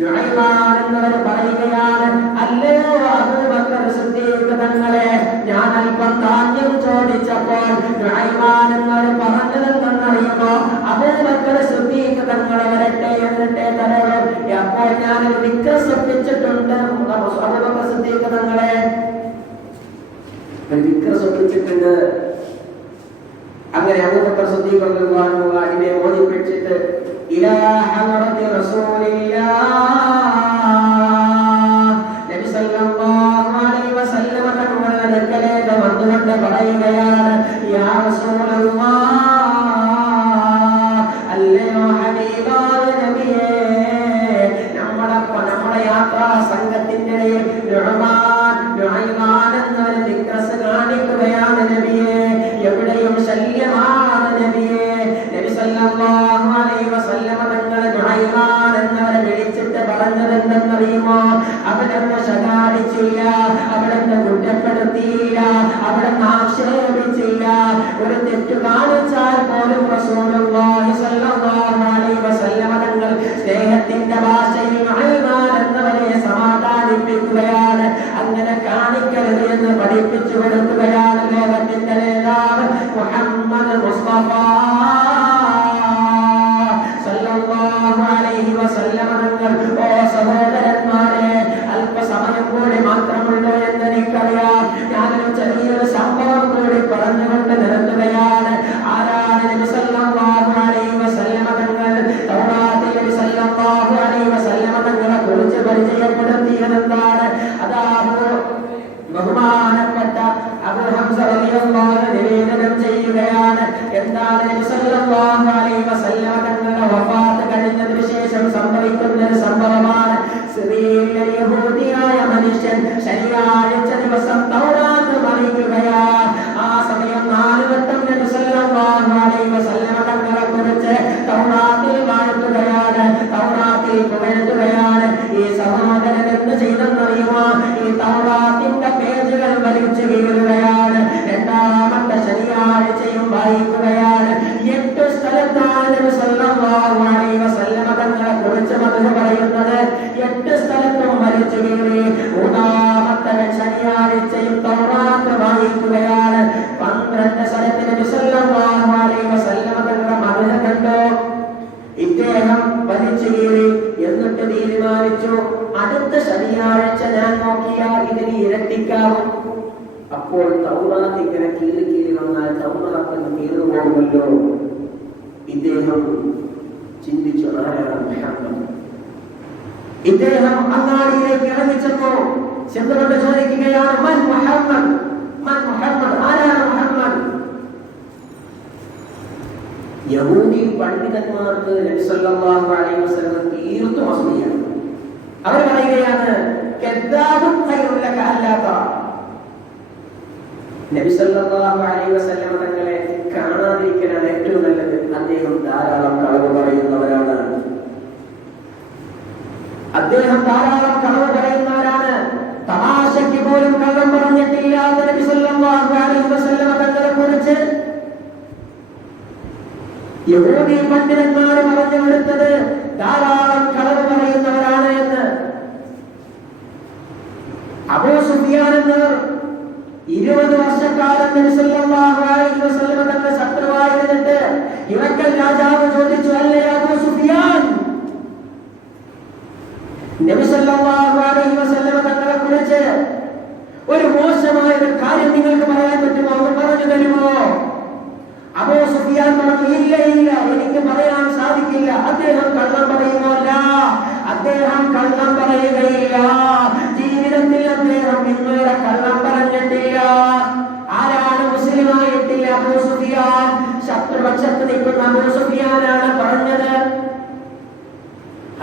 നുഅയ്മാൻ എന്നവർ പറയുകയാണ്, അല്ലയോ അബൂബക്കർ സിദ്ദീഖ് തങ്ങളെ, ഞാൻ അല്പം ധാന്യം ചോദിച്ചപ്പോൾ നുഅയ്മാൻ എന്നവർ പറഞ്ഞതെന്നറിയുമോ? അബൂബക്കർ സിദ്ദീഖ് തങ്ങളെ വരട്ടെ, എന്നിട്ടേ തരൂ. അപ്പോൾ ഞാനൊരു വിക്രസ് ഒപ്പിച്ചിട്ടുണ്ട്. അബൂബക്കർ സിദ്ദീഖ് തങ്ങളെ വിക്രസ് ഒപ്പിച്ചിട്ടുണ്ട്. അങ്ങനെ അബൂബക്കർ സിദ്ദീഖ് അടിമയെ മോചിപ്പിച്ചിട്ട് ഇലാ ഹദറത്തി റസൂലില്ലാഹ് നബി സല്ലല്ലാഹു അലൈഹി വസല്ലം തങ്ങളുടെ അടുക്കലേക്ക് വന്നുകൊണ്ട് പറയുകയാണ്, യാ റസൂലല്ലാഹ്, അല്ലയോ ഹബീബായ നബിയേ, നമ്മുടെ യാത്രാ സംഘത്തിന്റെ നുഅയ്മാൻ എന്നൊരു വിക്രസ് കാണിക്കുകയാണ് നബിയെ, എവിടെയും ശല്യമാണ് നബിയെ. നബി സല്ലല്ലാഹു അലൈഹി വസല്ലം തങ്ങൾ നുഅയ്മാൻ എന്നവരെ വിളിച്ചിട്ട് പറഞ്ഞതെന്തെന്നറിയുമോ? അവിടുന്ന് ശകാരിച്ചില്ല, അവിടുന്ന് കുറ്റപ്പെടുത്തിയില്ല, അവിടുന്ന് ആക്ഷേപിച്ചില്ല. ഒരു തെറ്റ് കാണിച്ചാൽ പോലും റസൂലുള്ളാഹി സ്വല്ലല്ലാഹു അലൈഹി വസല്ലം തങ്ങൾ സ്നേഹത്തിന്റെ ഭാഷയിൽ നുഅയ്മാൻ എന്നവരെ സമാധാനിപ്പിക്കുകയാണ്. അങ്ങനെ കാണിക്കരുത് എന്ന് പഠിപ്പിച്ചു കൊടുക്കുകയാണ് ലോകത്തിന്റെ നേതാവ് മുഹമ്മദ് മുസ്തഫ സല്ലല്ലാഹു അലൈഹി വസല്ലം തങ്ങൾ. ഓ സഹോദരന്മാരെ, അല്പസമയം കൂടി മാത്രമുള്ളൂ എന്ന് എനിക്കറിയാം. ഞാനൊരു ചെറിയൊരു സംഭവം കൂടി പറഞ്ഞുകൊണ്ട് നിർത്തുകയാണ്. ആരാണ് നബി സല്ലല്ലാഹു അലൈഹി വസല്ലം തങ്ങൾ തൗറാത്തിൽ നബി സല്ലല്ലാഹു അലൈഹി വസല്ലം തങ്ങളെ കുറിച്ച് പരിചയപ്പെടുത്തിയതെന്താണ്? അതാ ബഹുമാനപ്പെട്ട അബൂ ഹംസ റളിയല്ലാഹു അൻഹു നിവേദനം ചെയ്യുകയാണ്. എന്താണ് നബി സല്ലല്ലാഹു അലൈഹി വസല്ലം തങ്ങളുടെ വഫാത്ത് കഴിഞ്ഞതിനു ശേഷം സംഭവിക്കുന്ന ഒരു സംഭവമാണ്. സിറിയയിലെ യഹൂദിയായ മനുഷ്യൻ ശനിയാഴ്ച ദിവസം തൗറാത്ത് മറിക്കുകയാണ്. ആ സമയം 4 വട്ടം നബി സല്ലല്ലാഹു അലൈഹി വസല്ലം തങ്ങളെ കുറിച്ച് തൗറാത്തിൽ വാഴ്ത്തുകയാണ്, തൗറാത്തിൽ പുകഴ്ത്തുകയാണ്. ഈ സഹോദരൻ എന്ത് ചെയ്തെന്നറിയുമോ? ഈ തൗറാത്തിന്റെ പേജുകൾ വലിച്ചു വീഴുകയാണ്. 2ാമത്തെ ശനിയാഴ്ചയും വായിക്കുകയാണ്. 8 സ്ഥലത്താണ് നബി സല്ലല്ലാഹു അലൈഹി വസല്ലം തങ്ങളെ കുറിച്ച് മദ്ഹ് പറയുന്നത്. വലിച്ചു കീറി. എന്നിട്ട് തീരുമാനിച്ചു, അടുത്ത ശനിയാഴ്ച ഞാൻ നോക്കിയാൽ ഇതിന് ഇരട്ടിക്കാവും. അപ്പോൾ തൗറാത്ത് ഇങ്ങനെ കീറി കീറി വന്നാൽ തൗറാത്ത് തീർന്നു പോകുമല്ലോ. ഇദ്ദേഹം ചിന്തിച്ചു, ആരാണ് മുഹമ്മദ്? ഇദ്ദേഹം അങ്ങാടിയിലേക്ക് ഇറങ്ങിച്ചെന്നു. ചെന്നുകൊണ്ട് ചോദിക്കുകയാണ്, മൻ മുഹമ്മദ്, മൻ മുഹമ്മദ്, ആരാണ് മുഹമ്മദ്? യഹൂദി പണ്ഡിതന്മാർക്ക് നബി സല്ലല്ലാഹു അലൈഹി വസല്ലം തീർത്തും അസൂയാണ്. അവർ പറയുകയാണ്, കദ്ദാബുൻ ഖൈറുൻ ലക അല്ലാത. നബി സല്ലല്ലാഹു അലൈഹി വസല്ലം തങ്ങളെ കാണാതിരിക്കലാണ് ഏറ്റവും നല്ലത്. അദ്ദേഹം ധാരാളം കളവ് പറയുന്നവരാണ്. അദ്ദേഹം ധാരാളം കളവ് പറയുന്നവരാണ്. തമാശയ്ക്ക് പോലും കള്ളം പറഞ്ഞിട്ടില്ലാത്ത നബി സല്ലല്ലാഹു അലൈഹി വസല്ലം തങ്ങളെ കുറിച്ച് യഹൂദി പണ്ഡിതന്മാർ പറഞ്ഞു കൊടുത്തത് ധാരാളം കളവ് പറയുന്നവരാണ് എന്ന്. അബൂ സുഫിയാൻ എന്നവർ 20 വർഷക്കാലം നബി സല്ലല്ലാഹു അലൈഹി വസല്ലം തങ്ങളുടെ ശത്രുവായിരുന്നിട്ട് ഇവക്കൽ രാജാവ് ചോദിച്ചു, അല്ലേ അബൂ സുഫിയാൻ, നബി സല്ലല്ലാഹു അലൈഹി വസല്ലം തങ്ങളെ കുറിച്ച് ഒരു മോശമായ ഒരു കാര്യം നിങ്ങൾക്ക് പറയാൻ പറ്റുമോ? പറഞ്ഞു തരുമോ? അബൂ സുഫിയാൻ പറഞ്ഞു, ഇല്ല ഇല്ല, എനിക്ക് പറയാൻ സാധിക്കില്ല. അദ്ദേഹം കള്ളം പറയുമല്ല, അദ്ദേഹം കള്ളം പറയുകയില്ല. ജീവിതത്തിൽ അദ്ദേഹം ഇന്നുവരെ കള്ളം പറഞ്ഞിട്ടില്ല. ആരാണ് മുസ്ലിമായിട്ടില്ല? അബൂ സുഫിയാൻ. ശത്രുപക്ഷത്ത് നിൽക്കുന്ന അബൂ സുഫിയാനാണ് പറഞ്ഞത്.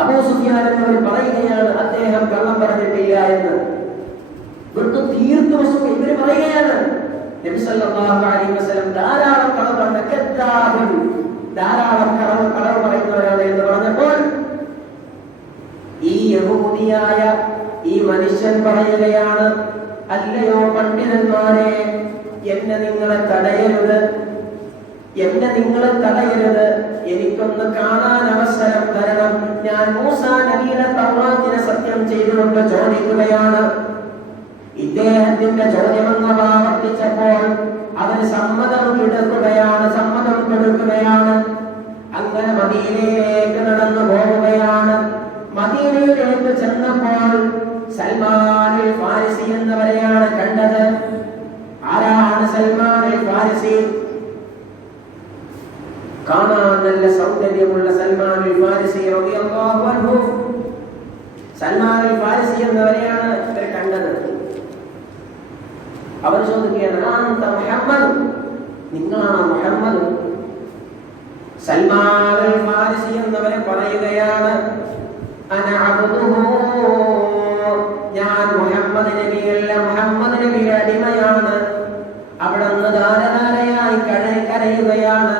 അബൂ സുഫിയാൻ എന്നവർ പറയുകയാണ്, അദ്ദേഹം കള്ളം പറഞ്ഞിട്ടില്ല എന്ന്. തീർത്തും ഇവര് പറയുകയാണ്, നബി സല്ലല്ലാഹു അലൈഹി വസല്ലം ധാരാളം കളവ് പറഞ്ഞ കദ്ദാബുൻ, ധാരാളം കളവ് പറയുന്നവരാണ് എന്ന് പറഞ്ഞപ്പോൾ ഈ യഹൂദിയായ ഈ മനുഷ്യൻ പറയുകയാണ്, അല്ലയോ പണ്ഡിതന്മാരെ, എന്നെ നിങ്ങളെ തടയരുത്, എന്നെ നിങ്ങൾ തടയരുത്. എനിക്കൊന്ന് കാണാൻ അവസരം തരണം. ഞാൻ മൂസാ നബിയുടെ തൗറാത്തിനെ സത്യം ചെയ്തുകൊണ്ട് ചോദിക്കുകയാണ്. ഇദ്ദേഹത്തിന്റെ ചോദ്യമെന്ന് ആവർത്തിച്ചപ്പോൾ അവന് സമ്മതം കൊടുക്കുകയാണ്. അങ്ങനെ മദീനയിലേക്ക് നടന്നു പോവുകയാണ്. മദീനയിലേക്ക് ചെന്നപ്പോൾ സൽമാൻ അൽ ഫാരിസി എന്നവരെയാണ് കണ്ടത്. ആരാണ് സൽമാൻ അൽ ഫാരിസി? കാണാൻ നല്ല സൗന്ദര്യമുള്ള സൽമാൻ അൽ ഫാരിസി റളിയല്ലാഹു അൻഹു. സൽമാൻ അൽ ഫാരിസി എന്നവരെയാണ് ഇവർ കണ്ടത്. അവർ ചോദിക്കുകയാണ്, അൻത മുഹമ്മദ്, നിങ്ങളാണ് മുഹമ്മദ്? സൽമാൻ അൽ ഫാരിസി എന്നവരെ പറയുകയാണ്, അന അബ്ദുഹു, ഞാൻ മുഹമ്മദ് നബിയല്ല, മുഹമ്മദ് നബിയുടെ അടിമയാണ്. അവിടുന്ന് ധാരധാരയായി കരയുകയാണ്.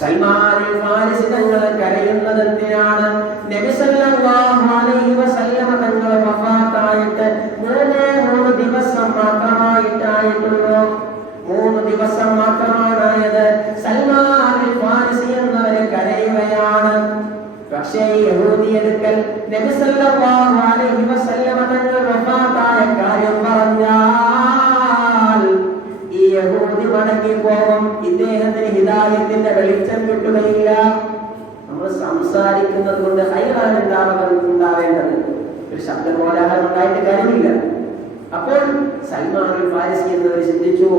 സൽമാൻ അൽ ഫാരിസി തങ്ങൾ കരയുന്നത് എന്തിനാണ്? നബി സല്ലല്ലാഹു അലൈഹി വസല്ലം തങ്ങൾ വഫാത്തായിട്ട് 3 ദിവസം മാത്രമായിട്ടുള്ളൂ. 3 ദിവസം മാത്രമാണായത്. സൽമാൻ അൽ ഫാരിസി എന്നവരെ കരയുകയാണ്. പക്ഷേ യഹൂദിയെടുക്കൽ നബി സല്ലല്ലാഹു അലൈഹി വസല്ലം തങ്ങൾ വഫാത്തായ കാര്യം പറഞ്ഞാൽ ഈ യഹൂദി മടങ്ങിപ്പോകും. ഇദ്ദേഹത്തിന് ഹിദായത്തിന്റെ വെളിച്ചം കിട്ടുകയില്ല. നമ്മൾ സംസാരിക്കുന്നത് കൊണ്ട് ഹൈറാണ് ഉണ്ടാവേണ്ടത്. ഒരു ശബ്ദകോലാഹലം ഉണ്ടായിട്ട് കാര്യമില്ല. അപ്പോൾ സൽമാൻ അൽ ഫാരിസി എന്നവർ ചിന്തിച്ചു,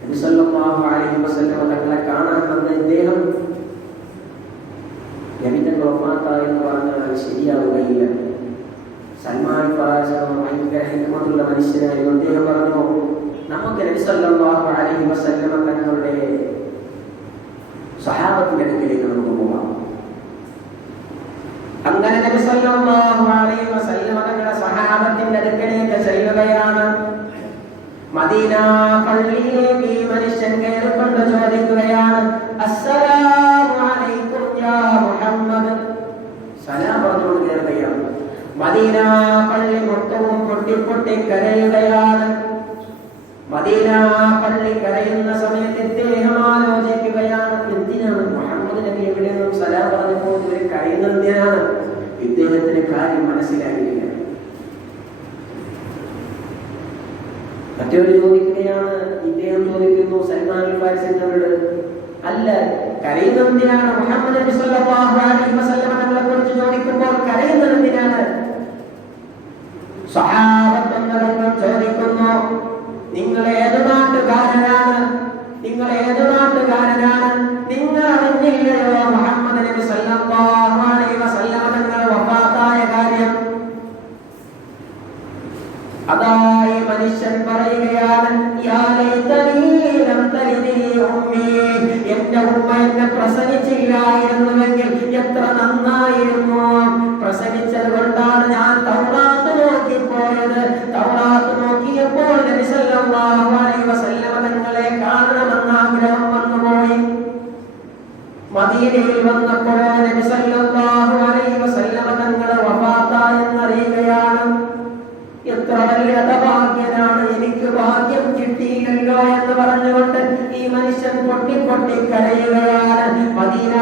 നബി സല്ലല്ലാഹു അലൈഹി വസല്ലം തങ്ങളെ കാണാൻ വന്ന ഇദ്ദേഹം നബിയുടെ വഫാത്തായെന്ന് പറഞ്ഞാൽ ശരിയാവുകയില്ല. സൽമാൻ അൽ ഫാരിസി ഭയങ്കര ഹിക്മത്തുള്ള മനുഷ്യനായിരുന്നു. അദ്ദേഹം പറഞ്ഞു, നമുക്ക് നബി സല്ലല്ലാഹു അലൈഹി വസല്ലം തങ്ങളുടെ സഹാബത്തിന്റെ അടുക്കിലേക്ക് നമുക്ക് പോകാം. അങ്ങനെ നബി സല്ലല്ലാഹു അലൈഹി വസല്ലം തങ്ങളുടെ സഹാബത്തിന്റെ അടുക്കിലേക്ക് ചെല്ലുകയാണ്. മദീന പള്ളിയിലേക്ക് ഈ മനുഷ്യൻ കയറിക്കൊണ്ട് ചോദിക്കുകയാണ്, അസ്സലാമു അലൈക്കും യാ മുഹമ്മദ്. സലാം പറഞ്ഞുകൊണ്ട് കയറുകയാണ്. മദീന പള്ളി മൊത്തവും പൊട്ടി കരയുകയാണ്. മദീന പള്ളി കരയുന്ന സമയത്ത് ഇദ്ദേഹം ആലോചിക്കുകയാണ്, എന്തിനാണ് മുഹമ്മദ് നബി എവിടെ നിന്നും സലാം പറഞ്ഞപ്പോൾ ഇവർ കരയുന്നത് എന്തിനാണ്? ഇദ്ദേഹത്തിന് കാര്യം മനസ്സിലായില്ല. മറ്റൊരു ചോദിക്കുകയാണ്. ഇദ്ദേഹം ചോദിക്കുന്നു സൽമാൻ അൽ ഫാരിസി എന്നവരോട്, അല്ല കരയുന്നതിനാണ്? മുഹമ്മദ് നബി സല്ലല്ലാഹു അലൈഹി വസല്ലം തങ്ങളെ കുറിച്ച് ചോദിക്കുമ്പോൾ കരയുന്നതിനാണ്? സ്വഹാബത്തുകൾ ചോദിക്കുന്നു, നിങ്ങൾ ഏത് നാട്ടുകാരനാണ്? നിങ്ങൾ ഏത് നാട്ടുകാരനാണ്? നിങ്ങൾ അറിഞ്ഞില്ലയോ മുഹമ്മദ് നബി സല്ലല്ലാഹു അലൈഹി വസല്ലം തങ്ങൾ വഫാത്തായ കാര്യം? അതായി മനുഷ്യൻ പറയുകയാണ്, യാ ലൈതനീ ലം തലിദി ഉമ്മി, എന്റെ ഉമ്മ എന്നെ പ്രസവിച്ചില്ലായിരുന്നുവെങ്കിൽ എത്ര നന്നായിരുന്നു. പ്രസവിച്ചത് കൊണ്ടാണ് ഞാൻ തൗറാത്ത് നോക്കിപ്പോയത്. തൗറാത്ത് നോക്കിയപ്പോൾ നബി സല്ലല്ലാഹു അലൈഹി വസല്ലം തങ്ങളെ കാണണമെന്ന ആഗ്രഹം വന്നുപോയി. മദീനയിൽ വന്നപ്പോൾ നബി സല്ലല്ലാഹു അലൈഹി വസല്ലം തങ്ങൾ വഫാത്തായെന്നറിയുകയാണ്. എത്ര വലിയ ഭാഗ്യനാണ്, എനിക്ക് ഭാഗ്യം കിട്ടിയില്ലല്ലോ എന്ന് പറഞ്ഞുകൊണ്ട് ഈ മനുഷ്യൻ പൊട്ടി കരയുകയാണ്. മദീന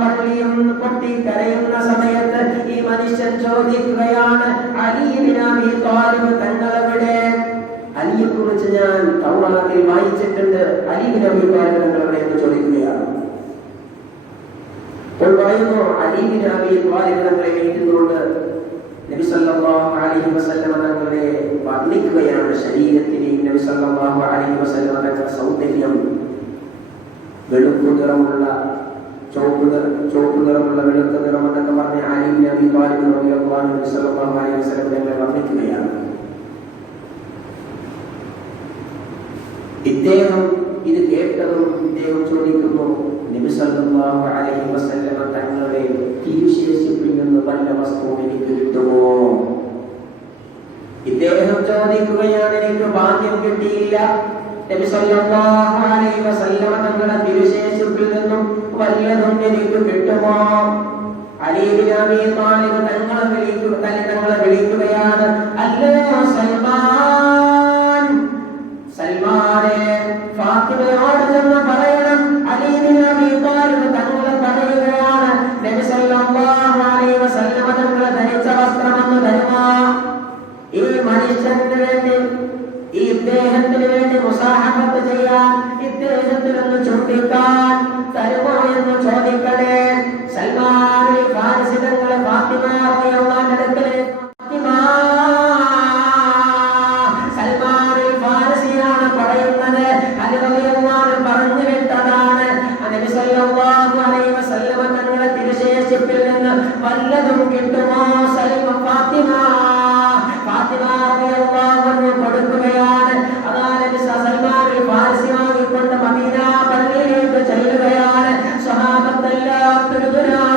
പള്ളിയും പൊട്ടി കരയുന്ന സമയത്ത് ഈ മനുഷ്യൻ ചോദിക്കുകയാണ്, അലി ഇബ്നു അബീ ത്വാലിബ് തങ്ങളെവിടെ? അലിയെ കുറിച്ച് ഞാൻ തൗറാത്തിൽ വായിച്ചിട്ടുണ്ട്, അലി ഇബ്നു അബീ ത്വാലിബ് തങ്ങളെവിടെ എന്ന് ചോദിക്കുകയാണ്. അപ്പോൾ പറയുന്നു, അലി ഇബ്നു അബീ ത്വാലിബ് തങ്ങളെ ഏറ്റുകൊണ്ട് നബി സല്ലല്ലാഹു അലൈഹി വസല്ലം തങ്ങളെ വർണ്ണിക്കുകയാണ്. ശരീരത്തിന് നബി സല്ലല്ലാഹു അലൈഹി വസല്ലം തങ്ങളുടെ സൗന്ദര്യം, വെളുപ്പ് നിറമുള്ള ചുവപ്പ് നിറമുള്ള വെളുത്ത നിറം എന്നൊക്കെ പറഞ്ഞ് അലി ഇബ്നു അബീ ത്വാലിബ് റളിയല്ലാഹു അൻഹു നബി സല്ലല്ലാഹു അലൈഹി വസല്ലം തങ്ങളെ വർണ്ണിക്കുകയാണ്. ഇദ്ദേഹം ഇത് കേട്ടതും ഇദ്ദേഹം ചോദിക്കുന്നു, നബി സല്ലല്ലാഹു അലൈഹി വസല്ലം തങ്ങളുടെ തിരുശേഷിപ്പിൽ നിന്ന് വല്ല വസ്തുവും എനിക്ക് കിട്ടുമോ? ഇദ്ദേഹം ചോദിക്കുകയാണ്, എനിക്ക് ഭാഗ്യം കിട്ടിയില്ല, നബി സല്ലല്ലാഹു അലൈഹി വസല്ലം തങ്ങളുടെ തിരുശേഷിപ്പിൽ നിന്നും വല്ലതും എനിക്ക് കിട്ടുമോ? അലി ഇബ്നു അബീ ത്വാലിബ് തങ്ങളെ വിളിക്കുകയാണ്, അല്ലയോ സൽമാൻ, സൽമാനെ ഫാത്തിമയോട് ചെന്ന് പറയണം, അലി ഇബ്നു അബീ ത്വാലിബ് തങ്ങളെ പറയുകയാണ്, നബി സല്ലല്ലാഹു അലൈഹി വസല്ലം തങ്ങളെ ധരിച്ച വസ്ത്രമെന്ന് തരുമോ? ഈ മനുഷ്യന് വേണ്ടി, ഈ ഇദ്ദേഹത്തിന് വേണ്ടി മുസാഹബത്ത് ചെയ്യാൻ, ഇദ്ദേഹത്തിനൊന്ന് ചുംബിക്കാൻ തരുമോ എന്ന് ചോദിക്കണേ. സൽമാൻ ഫാരിസി തങ്ങളെ ഫാത്തിമ റളിയല്ലാഹു അടുക്കലേക്ക്, സൽമാൻ ഫാരിസിയാണ് പറയുന്നത്, അലി റളിയല്ലാഹു പറഞ്ഞു വിട്ടതാണ്. നബി സല്ലല്ലാഹു അലൈഹി വസല്ലം തങ്ങളുടെ തിരുശേഷിപ്പിൽ നിന്ന് വല്ലതും കിട്ടുമോ? ഫാത്തിമ കൊടുക്കുകയാണ്. അതാണ് സൽമാൻ ഫാരിസി വാങ്ങിക്കൊണ്ട് മദീന പള്ളിയിലേക്ക് ചെല്ലുകയാണ്. സ്വഹാബത്തെല്ലാം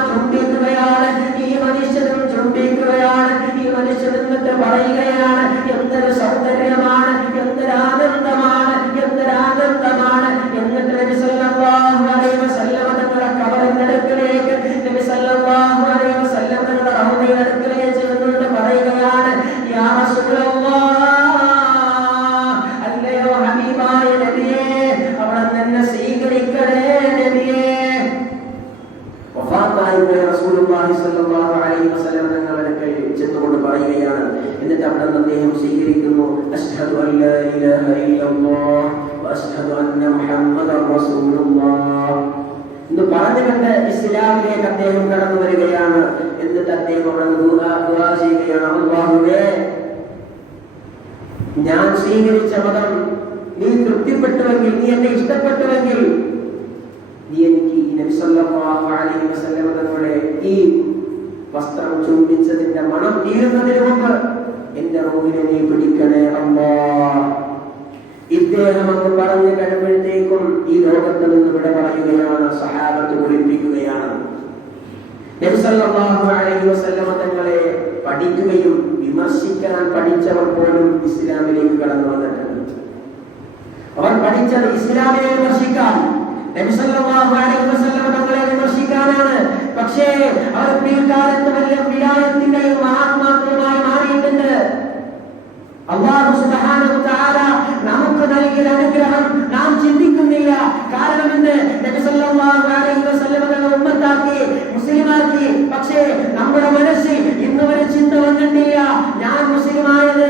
ചുംബിക്കുകയാണ്. ഈ മനുഷ്യനും ചുംബിക്കുകയാണ്. ഈ മനുഷ്യൻ എന്നിട്ട് പറയുകയാണ്, എന്തൊരു സൗന്ദര്യമാണ്, എന്തൊരാനന്ദമാണ്, എന്തൊരാനന്ദമാണ്. എന്നിട്ട് നബി സല്ലല്ലാഹു അലൈഹി വസല്ലം തങ്ങളുടെ ഖബറിന്റെ അടുക്കലേക്ക്, നബി സല്ലല്ലാഹു അലൈഹി വസല്ലം തങ്ങളുടെ റൗദയുടെ അടുക്കലേക്ക് ചെന്നുകൊണ്ട് പറയുകയാണ്, യാ റസൂലല്ലാഹ്, അല്ലയോ ഹബീബായ നബിയേ, അവിടെ തന്നെ സ്വീകരിക്കണേ നബിയേ. വഫാത്തായി പോയ റസൂലുള്ളാഹി സ്വല്ലല്ലാഹു അലൈഹി വസല്ലം തങ്ങളുടെ അടുക്കൽ ചെന്നുകൊണ്ട് പറയുകയാണ്. എന്നിട്ട് അവിടെ നിന്ന് അദ്ദേഹം സ്വീകരിക്കുന്നു, അശ്ഹദു അൻ ലാ ഇലാഹ ഇല്ലല്ലാഹ് വഅശ്ഹദു അന്ന മുഹമ്മദൻ റസൂലുള്ളാഹ് എന്ന് പറഞ്ഞുകൊണ്ട് ഇസ്ലാമിലേക്ക് അദ്ദേഹം കടന്നു വരികയാണ്. എന്നിട്ട് അദ്ദേഹം അവിടെ ദുആ ചെയ്യുകയാണ്, അല്ലാഹുവേ, ഞാൻ സ്വീകരിച്ച മതം നീ തൃപ്തിപ്പെട്ടുവെങ്കിൽ, നീ എന്നെ ഇഷ്ടപ്പെട്ടുവെങ്കിൽ, നീ എനിക്ക് നബി സല്ലല്ലാഹു അലൈഹി വസല്ലം തങ്ങളുടെ ഈ വസ്ത്രം ചുംബിച്ചതിന്റെ മണം തീരുന്നതിന് മുമ്പ് എന്റെ റൂഹിനെ നീ പിടിക്കണേ അല്ലാഹ്. ഇദ്ദേഹം അങ്ങ് പറഞ്ഞു കഴിയുമ്പോഴത്തേക്കും ഈ ലോകത്ത് നിന്ന് വിട പറയുകയാണ്. സഹാബത്ത് കുളിപ്പിക്കുകയാണ്. നബി സല്ലല്ലാഹു അലൈഹി വസല്ലം തങ്ങളെ പഠിക്കുകയും വിമർശിക്കാൻ പഠിച്ചവർ പോലും ഇസ്ലാമിലേക്ക് കടന്നു വന്നിട്ടുണ്ട്. അവർ പഠിച്ചത് ഇസ്ലാമിനെ വിമർശിക്കാൻ, നബി സല്ലല്ലാഹു അലൈഹി വസല്ലം തങ്ങളെ വിമർശിക്കാനാണ്. പക്ഷേ അവർ പിൽക്കാലത്ത് വലിയ വിലായത്തിന്റെയും മഹാത്മാക്കളുമായി മാറിയിട്ടുണ്ട്. അല്ലാഹു സുബ്ഹാനഹു വതആല നമുക്ക് നൽകിയ അനുഗ്രഹം നാം ചിന്തിക്കുന്നില്ല. കാരണം എന്ത്? നബി സല്ലല്ലാഹു അലൈഹി വസല്ലം തങ്ങളെ ഉമ്മത്താക്കി, മുസ്ലിമാക്കി. പക്ഷേ നമ്മുടെ മനസ്സിൽ ഇന്നുവരെ ചിന്ത വന്നിട്ടില്ല, ഞാൻ മുസ്ലിമായത്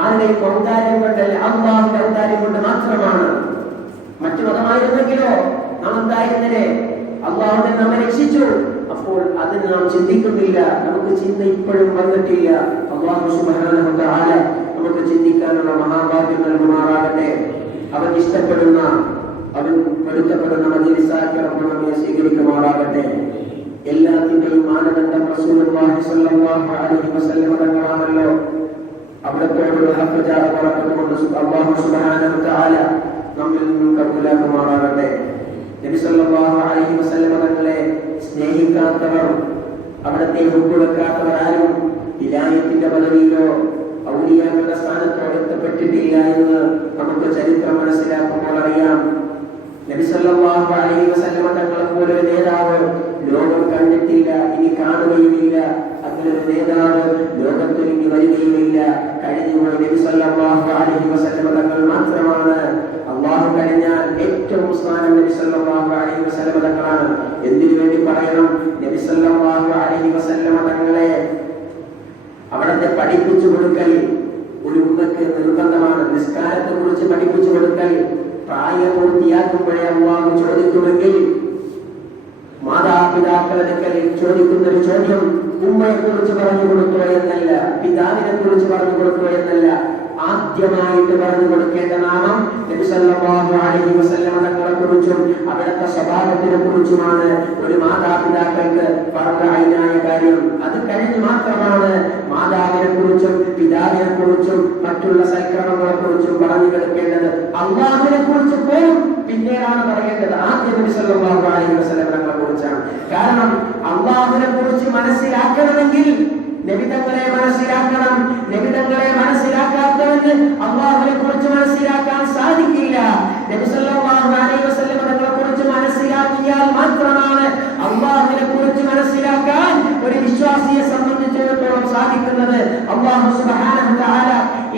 ആരുടെയും ഔദാര്യം കൊണ്ടല്ല, അല്ലാഹുവിന്റെ ഔദാര്യം കൊണ്ട് മാത്രമാണ്. മറ്റു മതമായിരുന്നെങ്കിലോ നാം എന്തായിരുന്നേ, അള്ളാഹു നമ്മെ രക്ഷിച്ചു. അപ്പോൾ അതിന് നാം ചിന്തിക്കുന്നില്ല, നമുക്ക് ചിന്ത ഇപ്പോഴും വന്നിട്ടില്ല. അള്ളാഹു സുബ്ഹാനഹു വ തആല നമുക്ക് ചിന്തിക്കാനുള്ള മഹാഭാഗ്യം നൽകുമാറാകട്ടെ. അവൻ ഇഷ്ടപ്പെടുന്ന, അവൻ പൊരുത്തപ്പെടുന്ന മജ്‌ലിസാക്കി റബ്ബ് നമ്മെ സ്വീകരിക്കുമാറാകട്ടെ. എല്ലാത്തിന്റെയും മാനദണ്ഡം റസൂലുള്ളാഹി സ്വല്ലല്ലാഹു അലൈഹി വസല്ലം തങ്ങളാണല്ലോ. അവിടത്തോടുള്ള ഹഖ് ജാറത്തുകൊണ്ട് അല്ലാഹു സുബ്ഹാനഹു വ തആല നമ്മിൽ നിന്നും കബൂലാക്കുമാറാകട്ടെ. നബി സല്ലല്ലാഹു അലൈഹി വസല്ലം തങ്ങളെ സ്നേഹിക്കാത്തവർ, അവിടത്തെ ഉൾക്കൊള്ളിക്കാത്തവർ ആരും വിലായത്തിന്റെ പദവിയിലോ ഔലിയാക്കളുടെ സ്ഥാനത്തോ എത്തപ്പെട്ടിട്ടില്ല എന്ന് നമുക്ക് ചരിത്രം മനസ്സിലാക്കുമ്പോൾ അറിയാം. നബി സല്ലല്ലാഹു അലൈഹി വസല്ലം തങ്ങളെ പോലെ ഒരു നേതാവ് ലോകം കണ്ടിട്ടില്ല, ഇനി കാണുകയുമില്ല. അങ്ങനൊരു നേതാവ് ലോകത്തിൽ ഇനി വരികയുമില്ല. കഴിഞ്ഞുപോയ നബി സല്ലല്ലാഹു അലൈഹി വസല്ലം തങ്ങൾ മാത്രമാണ്. അല്ലാഹു കഴിഞ്ഞാൽ ഏറ്റവും സ്ഥാനം നബി സല്ലല്ലാഹു അലൈഹി വസല്ലം തങ്ങളാണ്. എന്തിനു വേണ്ടി പറയണം? നബി സല്ലല്ലാഹു അലൈഹി വസല്ലം തങ്ങളെ അവിടത്തെ പഠിപ്പിച്ചു കൊടുക്കൽ ഒരു ഉമ്മക്ക് നിർബന്ധമാണ്. നിസ്കാരത്തെ കുറിച്ച് പഠിപ്പിച്ചു കൊടുക്കൽ പ്രായപൂർത്തിയാക്കുമ്പോഴേ അല്ലാഹു ചോദിക്കുമെങ്കിൽ, മാതാപിതാക്കളെടുക്കൽ ചോദിക്കുന്ന ഒരു ചോദ്യം ഉമ്മയെ കുറിച്ച് പറഞ്ഞു കൊടുക്കുക എന്നല്ല, പിതാവിനെ കുറിച്ച് പറഞ്ഞു കൊടുക്കുക എന്നല്ല, ആദ്യമായിട്ട് പറഞ്ഞു കൊടുക്കേണ്ട നാമം നബി സല്ലല്ലാഹു അലൈഹി വസല്ലം തങ്ങളെ കുറിച്ചും അവിടുത്തെ സ്വഭാവത്തിനെ കുറിച്ചുമാണ് ഒരു മാതാപിതാക്കൾക്ക് ഫർദ് കാര്യം. അത് കഴിഞ്ഞ് മാത്രമാണ് മാതാവിനെ കുറിച്ചും പിതാവിനെ കുറിച്ചും മറ്റുള്ള സൽക്രമങ്ങളെ കുറിച്ചും പറഞ്ഞു കൊടുക്കേണ്ടത്. അല്ലാഹുവിനെ കുറിച്ച് പോലും പിന്നീടാണ് പറയേണ്ടത്. ആദ്യം നബി സല്ലല്ലാഹു അലൈഹി വസല്ലം തങ്ങളെ കുറിച്ചാണ്. കാരണം അല്ലാഹുവിനെ കുറിച്ച് മനസ്സിലാക്കണമെങ്കിൽ നബി തങ്ങളെ മനസ്സിലാക്കണം. നബി തങ്ങളെ മനസ്സിലാക്കാത്തവന് അല്ലാഹുവിനെ കുറിച്ച് മനസ്സിലാക്കാൻ സാധിക്കില്ല. നബി സല്ലല്ലാഹു അലൈഹി വസല്ലം തങ്ങളെ കുറിച്ച് മനസ്സിലാക്കിയാൽ മാത്രമാണ് അല്ലാഹുവിനെ കുറിച്ച് മനസ്സിലാക്കാൻ ഒരു വിശ്വാസിയെ സംബന്ധിച്ചിടത്തോളം സാധിക്കുന്നത്. അല്ലാഹു സുബ്ഹാനഹു വ തആല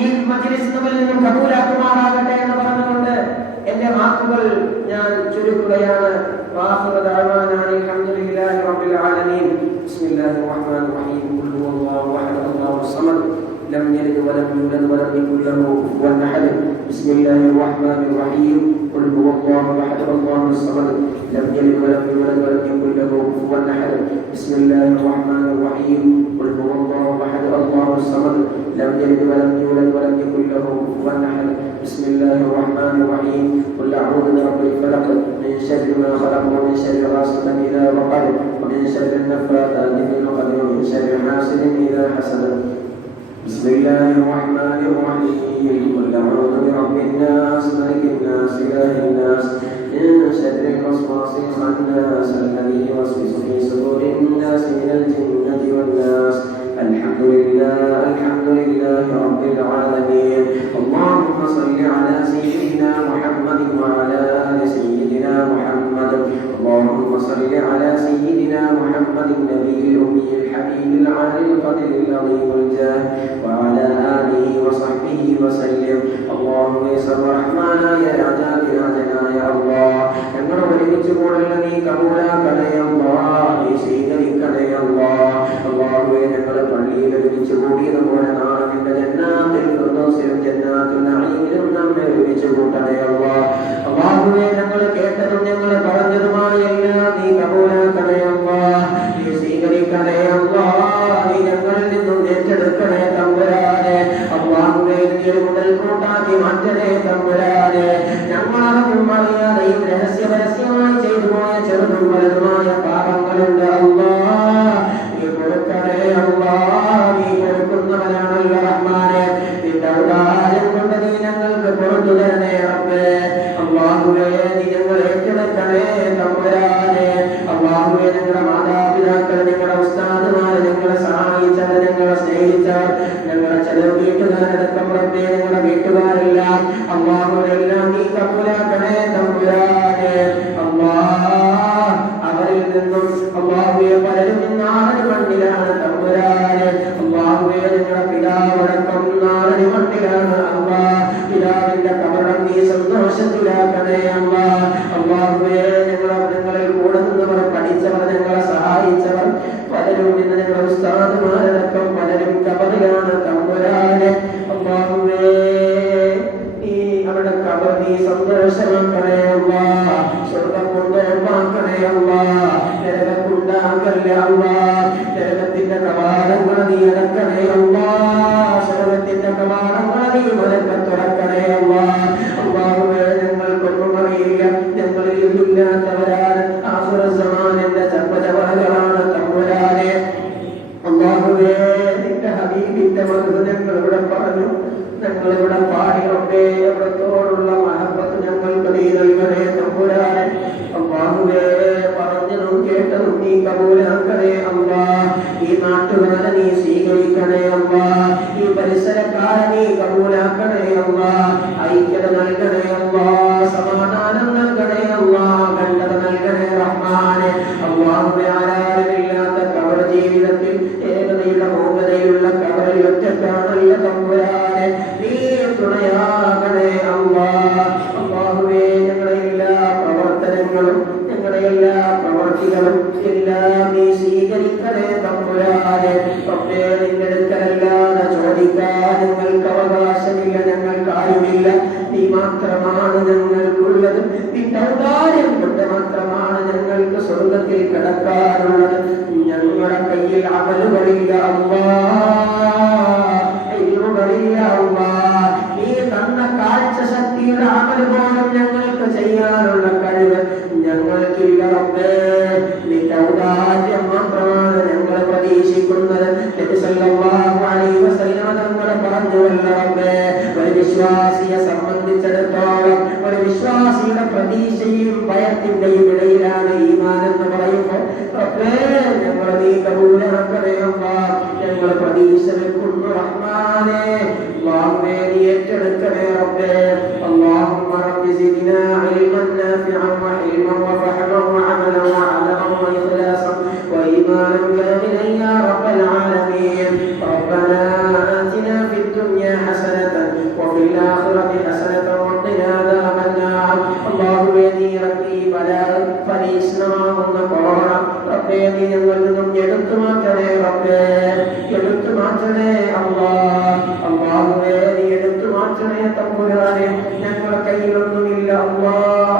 ഈ മജ്‌ലിസ് നമ്മിൽ നിന്നും കബൂലാക്കുമാറാകട്ടെ എന്ന് പറഞ്ഞുകൊണ്ട് എന്റെ വാക്കുകൾ ഞാൻ ചുരുക്കുകയാണ്. വാഖിറു ദഅവാനാ അൽഹംദുലില്ലാഹി റബ്ബിൽ ആലമീൻ. ബിസ്മില്ലാഹിർ റഹ്മാനിർ റഹീം. ഖുൽ ഹുവല്ലാഹു അഹദ് അല്ലാഹുസ് സമദ് ലം യലിദ് വലം യൂലദ് വലം യകുൽ ലഹു കുഫുവൻ അഹദ്. ബിസ്മില്ലാഹിർ റഹ്മാനിർ റഹീം. ഖുൽ ഹുവല്ലാഹു അഹദ് അല്ലാഹുസ് സമദ് ലം യലിദ് വലം യൂലദ് വലം യകുൽ ലഹു കുഫുവൻ അഹദ്. ബിസ്മില്ലാഹിർ റഹ്മാനിർ റഹീം. ഖുൽ ഹുവല്ലാഹു അഹദ് അല്ലാഹുസ് സമദ് ലം യലിദ് വലം യൂലദ് വലം യകുൽ ലഹു കുഫുവൻ അഹദ്. ബിസ്മില്ലാഹിർ റഹ്മാനിർ റഹീം. ഖുൽ അഊദു ബിറബ്ബിൽ ഫലഖ് മിൻ ശർരി മാ ഖലഖ വമിൻ ശർരി ഗാസിഖിൻ ഇദാ വഖബ വമിൻ ശർരി النفاثات في العقد ومن شر حاسد إذا حسد. بسم الله الرحمن الرحيم. قل أعوذ برب الناس ملك الناس إله الناس من شر الوسواس الخناس الذي يوسوس في صدور الناس من الجنة والناس. الحمد لله رب العالمين. اللهم صل على سيدنا محمد وعلى آل سيدنا محمد. اللهم صل على سيدنا محمد النبي الأمي الحبيب العالي القدر العظيم الجاه وعلى آله وصحبه وسلم. اللهم يسر رحمنا يا رجاء يا الله. ഞങ്ങൾ ഒരുമിച്ച് കൂടുന്ന നീ കബൂലാക്കണേ അല്ലാഹ്, നീ സ്വീകരിക്കണേ അല്ലാഹ്. അല്ലാഹുവേ, ഞങ്ങൾ പള്ളിയിൽ ഒരുമിച്ച് കൂടിയതുപോലെ നാളെ നിന്റെ ജന്നാത്തിൽ ഫിർദൗസിലും ജന്നാത്തുൽ നഈമിലും നമ്മെ ഒരുമിച്ച് കൂട്ടണേ അല്ലാഹ്. അല്ലാഹുവേ, ഞങ്ങൾ കേട്ടതും ഞങ്ങൾ പറഞ്ഞതുമായ എല്ലാം നീ കബൂലാക്കണേ അല്ലാഹ്, നീ സ്വീകരിക്കണേ അല്ലാഹ്, നീ ഞങ്ങളിൽ നിന്നും ഏറ്റെടുക്കണേ തമ്പുരാനെ. അല്ലാഹുവേ, നീ ഒരു മുതൽക്കൂട്ടാക്കി മാറ്റണേ തമ്പുരാനെ. ഞങ്ങളാരും അറിയാതെയും രഹസ്യപരസ്യമായി ചെയ്തു പോയ ചെറുതും വലുതുമായ പാപങ്ങളുണ്ട് അല്ലാഹ്, നീ പൊറുക്കണേ അല്ലാഹ്, നീ പൊറുക്കുന്നവനാണല്ലോ റഹ്മാനെ. നിന്റെ ഔദാര്യം കൊണ്ട് നീ ഞങ്ങൾക്ക് പുറത്തു തരണേ റബ്ബേ. അല്ലാഹുവേ, നീ ഞങ്ങളെ ഏറ്റെടുക്കണേ തമ്പുരാനെ. അല്ലാഹുവേ, ഞങ്ങളുടെ മാതാപിതാക്കൾ, ഞങ്ങളുടെ ഉസ്താദുമാർ, ഞങ്ങളെ സഹായിച്ചവർ, ഞങ്ങളെ സ്നേഹിച്ചവർ, ഞങ്ങളുടെ ചെലവ് വീട്ടുകാരടക്കം റബ്ബേ, ഞങ്ങളുടെ വീട്ടുകാരെല്ലാം അല്ലാഹുവെല്ലാം നീ കബൂലാക്കണേ തമ്പുരാനെ. അല്ലാഹ്, അവരിൽ നിന്നും അല്ലാഹുവേ പലരും നാളെ മണ്ണിലാണ് തമ്പുരാനെ. അല്ലാഹുവേ, ഞങ്ങളുടെ പിതാവടക്കം നാളെ മണ്ണിലാണ് അല്ലാഹ്. പിതാവിന്റെ കബറം നീ സന്തോഷത്തിലാക്കണേ അല്ലാഹ്. അല്ലാഹുവേ, ഞങ്ങളിൽ കൂടെ നിന്നവർ, പഠിച്ചവർ, ഞങ്ങളെ സഹായിച്ചവർ പലരും ഇന്ന് ഞങ്ങളുടെ ഉസ്താദുമാരടക്കം പലരും കബറിലാണ് തമ്പുരാനെ. അല്ലാഹുവേ, നീ അവരുടെ കബർ നീ സന്തോഷം സന്തോഷമാക്കണേ അല്ലാഹ്, സ്വർഗ്ഗം കൊണ്ടുപോകണേ അല്ലാഹ്, നരകക്കുണ്ടാക്കല്ലേ അല്ലാഹ്, നരകത്തിന്റെ കവാടങ്ങൾ നീ അടക്കണേ അല്ലാഹ്, സ്വർഗ്ഗത്തിന്റെ കവാടങ്ങൾ നീ മലക്കെ തുറക്കണേ അല്ലാഹ്. അല്ലാഹുവേ, ഞങ്ങൾക്കൊന്നും അറിയില്ല, ഞങ്ങളിൽ ഇല്ലാത്തവരാണ് ആഖിറസമാനിന്റെ ചപ്പചവകളാണ് തമ്പുരാനെ. അല്ലാഹുവേ, നിന്റെ ഹബീബിന്റെ മധു ഞങ്ങൾ ഇവിടെ പറഞ്ഞു, ഞങ്ങൾ ഇവിടെ പാടി റബ്ബേ, അവിടത്തോടുള്ള മഹബത്ത് ഞങ്ങൾക്ക് നീ നൽകണേ തമ്പുരാനെ. അല്ലാഹുവേ, പറഞ്ഞതും കേട്ടതും നീ കബൂലാക്കണേ അല്ലാഹ്, ഈ നാട്ടുകാരെ നീ സ്വീകരിക്കണേ അല്ലാഹ്, ഈ പരിസരക്കാരെ നീ കബൂലാക്കണേ അല്ലാഹ്, ഐക്യത നൽകണേ അല്ലാഹ്, സമാധാനം നൽകണേ അല്ലാഹ്, കണ്ടത് നൽകണേ റഹ്മാനെ. അല്ലാഹുവേ, ആരാരുമില്ലാത്ത കബർ ജീവിതത്തിൽ ഏകതയുടെ മൂകതയുള്ള കബറിൽ ഒറ്റക്കാണല്ല തമ്പുരാനെ, നീ തുണയാകണേ അല്ലാഹ്. അല്ലാഹുവേ, ഞങ്ങളുടെ എല്ലാ പ്രവർത്തനങ്ങളും ഞങ്ങളുടെ എല്ലാ പ്രവർത്തികളും എല്ലാം നീ സ്വീകരിക്കണേ തമ്പുരാനെ. റബ്ബേ, നിന്റെ അടുക്കലല്ലാതെ ചോദിക്കാൻ ഞങ്ങൾക്ക് അവകാശമില്ല, ഞങ്ങൾക്ക് ആരുമില്ല, നീ മാത്രമാണ് ഞങ്ങൾക്കുള്ളത്, നിന്റെ ഔദാര്യം കൊണ്ട് മാത്രമാണ് ഞങ്ങൾക്ക് സ്വർഗ്ഗത്തിൽ കടക്കാനുള്ളത്. ഞങ്ങളുടെ കയ്യിൽ അമലുകളില്ല അല്ലാഹ്, ഇൽമുകളില്ല അല്ലാഹ്, നീ തന്ന കാഴ്ച ശക്തിയുടെ അമൽ പോലും ഞങ്ങൾക്ക് ചെയ്യാനുള്ള കഴിവ് ഞങ്ങൾക്കില്ല റബ്ബേ. നിന്റെ ഔദാര്യം മാത്രമാണ് ഞങ്ങൾ പ്രതീക്ഷിക്കുന്നത്. നബി സല്ലല്ലാഹു അലൈഹി വസല്ലം തങ്ങൾ പറഞ്ഞുവല്ല റബ്ബേ, ഒരു വിശ്വാസിയെ സംബന്ധിച്ചിടത്തോളം ഒരു വിശ്വാസിയുടെ പ്രതീക്ഷയും ഭയത്തിന്റെയും ഇടയിലാണ് ഈമാൻ എന്ന് പറയുമ്പോൾ റബ്ബേ, ഞങ്ങൾ നീ കബൂലാക്കണേ അല്ലാഹ്, ഞങ്ങൾ പ്രതീക്ഷ വെക്കുന്നു റഹ്മാനേ. അല്ലാഹുവേ, നീ ഏറ്റെടുക്കണേ റബ്ബേ. اللهم رب زدنا علما نافعا وحلما وفهما وعملا وعملا وإخلاصا وإيمانا كاملا يا رب العالمين. ربنا آتنا في الدنيا حسنة وفي الآخرة حسنة وقنا عذاب النار. اللهم നീ റബ്ബി ബലാ പരീക്ഷണമാകുന്ന കൊറോണ റബ്ബേ, നീ ഞങ്ങളിൽ നിന്നും എടുത്തു മാറ്റണേ റബ്ബേ, എടുത്തു മാറ്റണേ അല്ലാഹ്. അല്ലാഹുവേ, നീ എടുത്തു മാറ്റണേ തമ്പുരാനെ. ഞങ്ങളുടെ കയ്യിലൊന്നുമില്ല അല്ലാഹ്,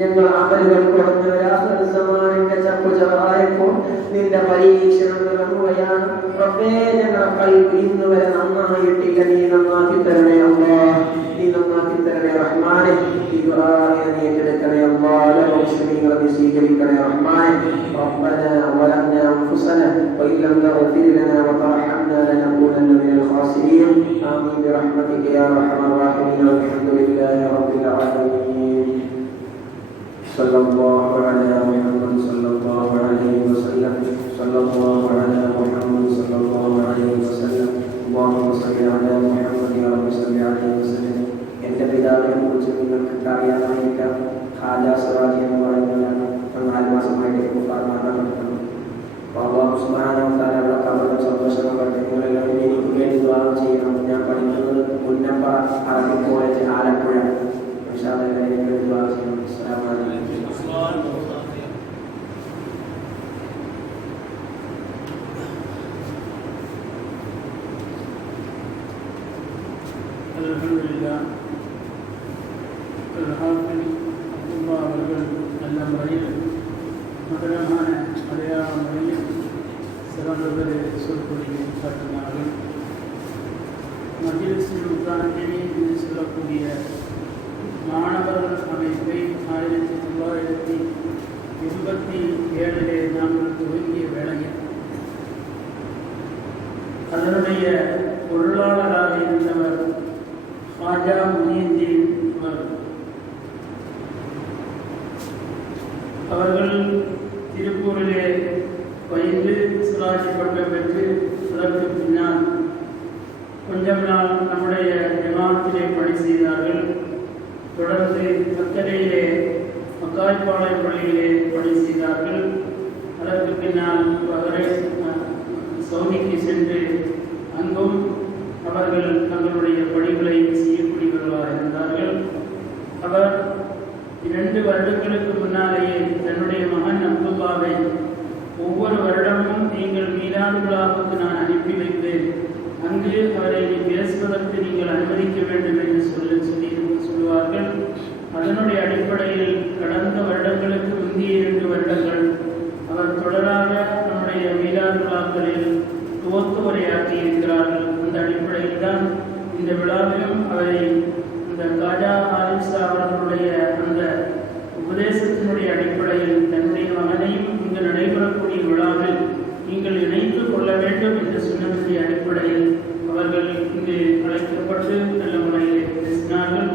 ഞങ്ങൾ അമലുകൾ കുറഞ്ഞവരാഹുസമാനിന്റെ ചപ്പുചവറായപ്പോൾ നിന്റെ പരീക്ഷണങ്ങൾ ഇറങ്ങുകയാണ് റബ്ബേ. ഞങ്ങളുടെ കൽബ് ഇന്ന് വരെ നന്നായിട്ടില്ല, നീ നന്നാക്കി തരണേ അല്ലാഹ്, നീ നന്നാക്കി തരണേ റഹ്മാനെ. ഈ ദുആയെ നീ ഏറ്റെടുക്കണേ അല്ലാഹ്, മുസ്ലിമീങ്ങളെ നീ സ്വീകരിക്കണേ റഹ്മാനെ. ربنا ظلمنا أنفسنا وإن لم تغفر لنا وترحمنا لنكونن من الخاسرين. آمين برحمتك يا أرحم الراحمين. والحمد لله رب العالمين. صلى الله على محمد صلى الله عليه وسلم. صلى الله على محمد صلى الله عليه وسلم. اللهم صل على محمد يا رب صل عليه وسلم. എൻ്റെ പിതാവിനെ കുറിച്ച് നിങ്ങൾക്ക് അറിയാമായിരിക്കാം. ഖാജ സിറാജി എന്ന് പറയുന്നതാണ്. 4 മാസമായിട്ട് മരണപ്പെട്ടു. അല്ലാഹു സുബ്ഹാനഹു വ തആല അവരുടെ കബറിൽ സന്തോഷമാകട്ടെ. നിങ്ങളെല്ലാവരും എനിക്ക് വേണ്ടി ദുആ ചെയ്യണം. ഞാൻ പഠിക്കുന്നത് മുന്നപ്പ അറബി കോളേജ് ആലപ്പുഴ. ഇൻഷാ അല്ലാഹ് എനിക്ക് വേണ്ടി ദുആ ചെയ്യണം. അസ്സലാമു അലൈക്കും. അൽഹംദുലില്ലാഹ്. അവர்கள் நல்ல முறையில் மதுரமான மலையாள மொழியில் சிறந்தவரை சொற்பொழிவை காட்டினார்கள். மஜ்லிஸுல் முத்தாலிமீன் என்று சொல்லக்கூடிய மாணவர்கள் அமைப்பை 1987 நாங்கள் துவங்கிய வேளையில் அதனுடைய பொருளாளராக இருந்தவர் ஹாஜா முஹியுத்தீன் அவர்கள் திருப்பூரிலே பயின்று சிராஜி பட்டம் பெற்று அதற்கு பின்னால் கொஞ்சம் நாள் நம்முடைய ஜமாத்திலே பணி செய்தார்கள். தொடர்ந்து மக்களையிலே மக்காய்ப்பாளையம் பள்ளியிலே பணி செய்தார்கள். அதற்கு பின்னால் சவுதிக்கு சென்று அங்கும் அவர்கள் தங்களுடைய பணிகளை செய்யக்கூடியவர்களாக இருந்தார்கள். அவர் 2 வருடங்களுக்கு முன்னாலேயே தன்னுடைய மகன் அப்துல்லாவை ஒவ்வொரு வருடமும் நீங்கள் மீலாது விழாவுக்கு நான் அனுப்பி வைப்பேன், அங்கு அவரை பேசுவதற்கு நீங்கள் அனுமதிக்க வேண்டும் என்று சொல்லுவார்கள். அதனுடைய அடிப்படையில் கடந்த வருடங்களுக்கு முந்தைய 2 வருடங்கள் அவர் தொடராக நம்முடைய மீலாது விழாக்களில் துவக்க உரையாற்றி இருக்கிறார்கள். அந்த அடிப்படையில் தான் இந்த விழாவிலும் அவரை இந்த காஜா ஆலிம்சா அவர்களுடைய அந்த உபதேசத்தினுடைய அடிப்படையில் தன்னுடைய மகனையும் இங்கு நடைபெறக்கூடிய விழாவில் நீங்கள் இணைத்து கொள்ள வேண்டும் என்று சொன்னதனுடைய அடிப்படையில் அவர்கள் இங்கு அழைக்கப்பட்டு நல்ல முறையில் பேசினார்கள்.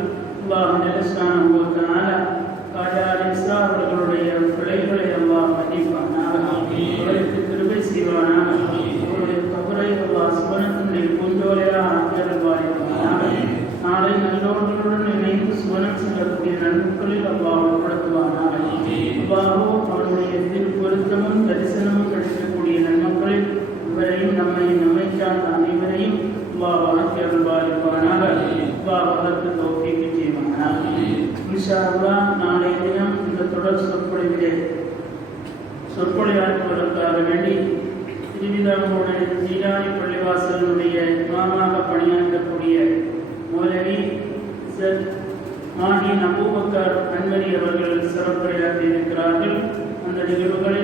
காஜா ஆலிம்சா அவர்களுடைய பிழைகளை அல்லாஹ் மன்னிப்பானாக, அவருக்கு கிருபை செய்வானாக, அவருடைய கபரை அல்லாஹ் சுவனத்தினுடைய பூஞ்சோலையாக ஆக்கியருள்வானாக. நாளை நல்லோர்களுடன் இணைந்து சுவனம் செல்லக்கூடிய நன்மைகளில் அல்லாஹ் உட்படுத்துவானாக. அல்லாஹோ அவருடைய திருப்பொருத்தமும் தரிசனமும் கிடைக்கக்கூடிய நன்மக்களில் இவரையும் நம்மை சார்ந்த அனைவரையும் அல்லாஹ் ஆக்கியருள்வானாக. அல்லாஹ் அதற்கு தௌஃபீக் செய்வானாக. இன்ஷா அல்லாஹ் நாளைய தினம் இந்த தொடர் சொற்பொழிவாற்றுவதற்காக வேண்டி திருவிதாங்கோடு ஜீலானி பள்ளிவாசலுடைய இமாமாக பணியாற்றக்கூடிய மௌலவி மாஹின் அபூபக்கர் அன்வரி அவர்கள் சிறப்புரையாற்றி இருக்கிறார்கள். அந்த நிகழ்வுகளை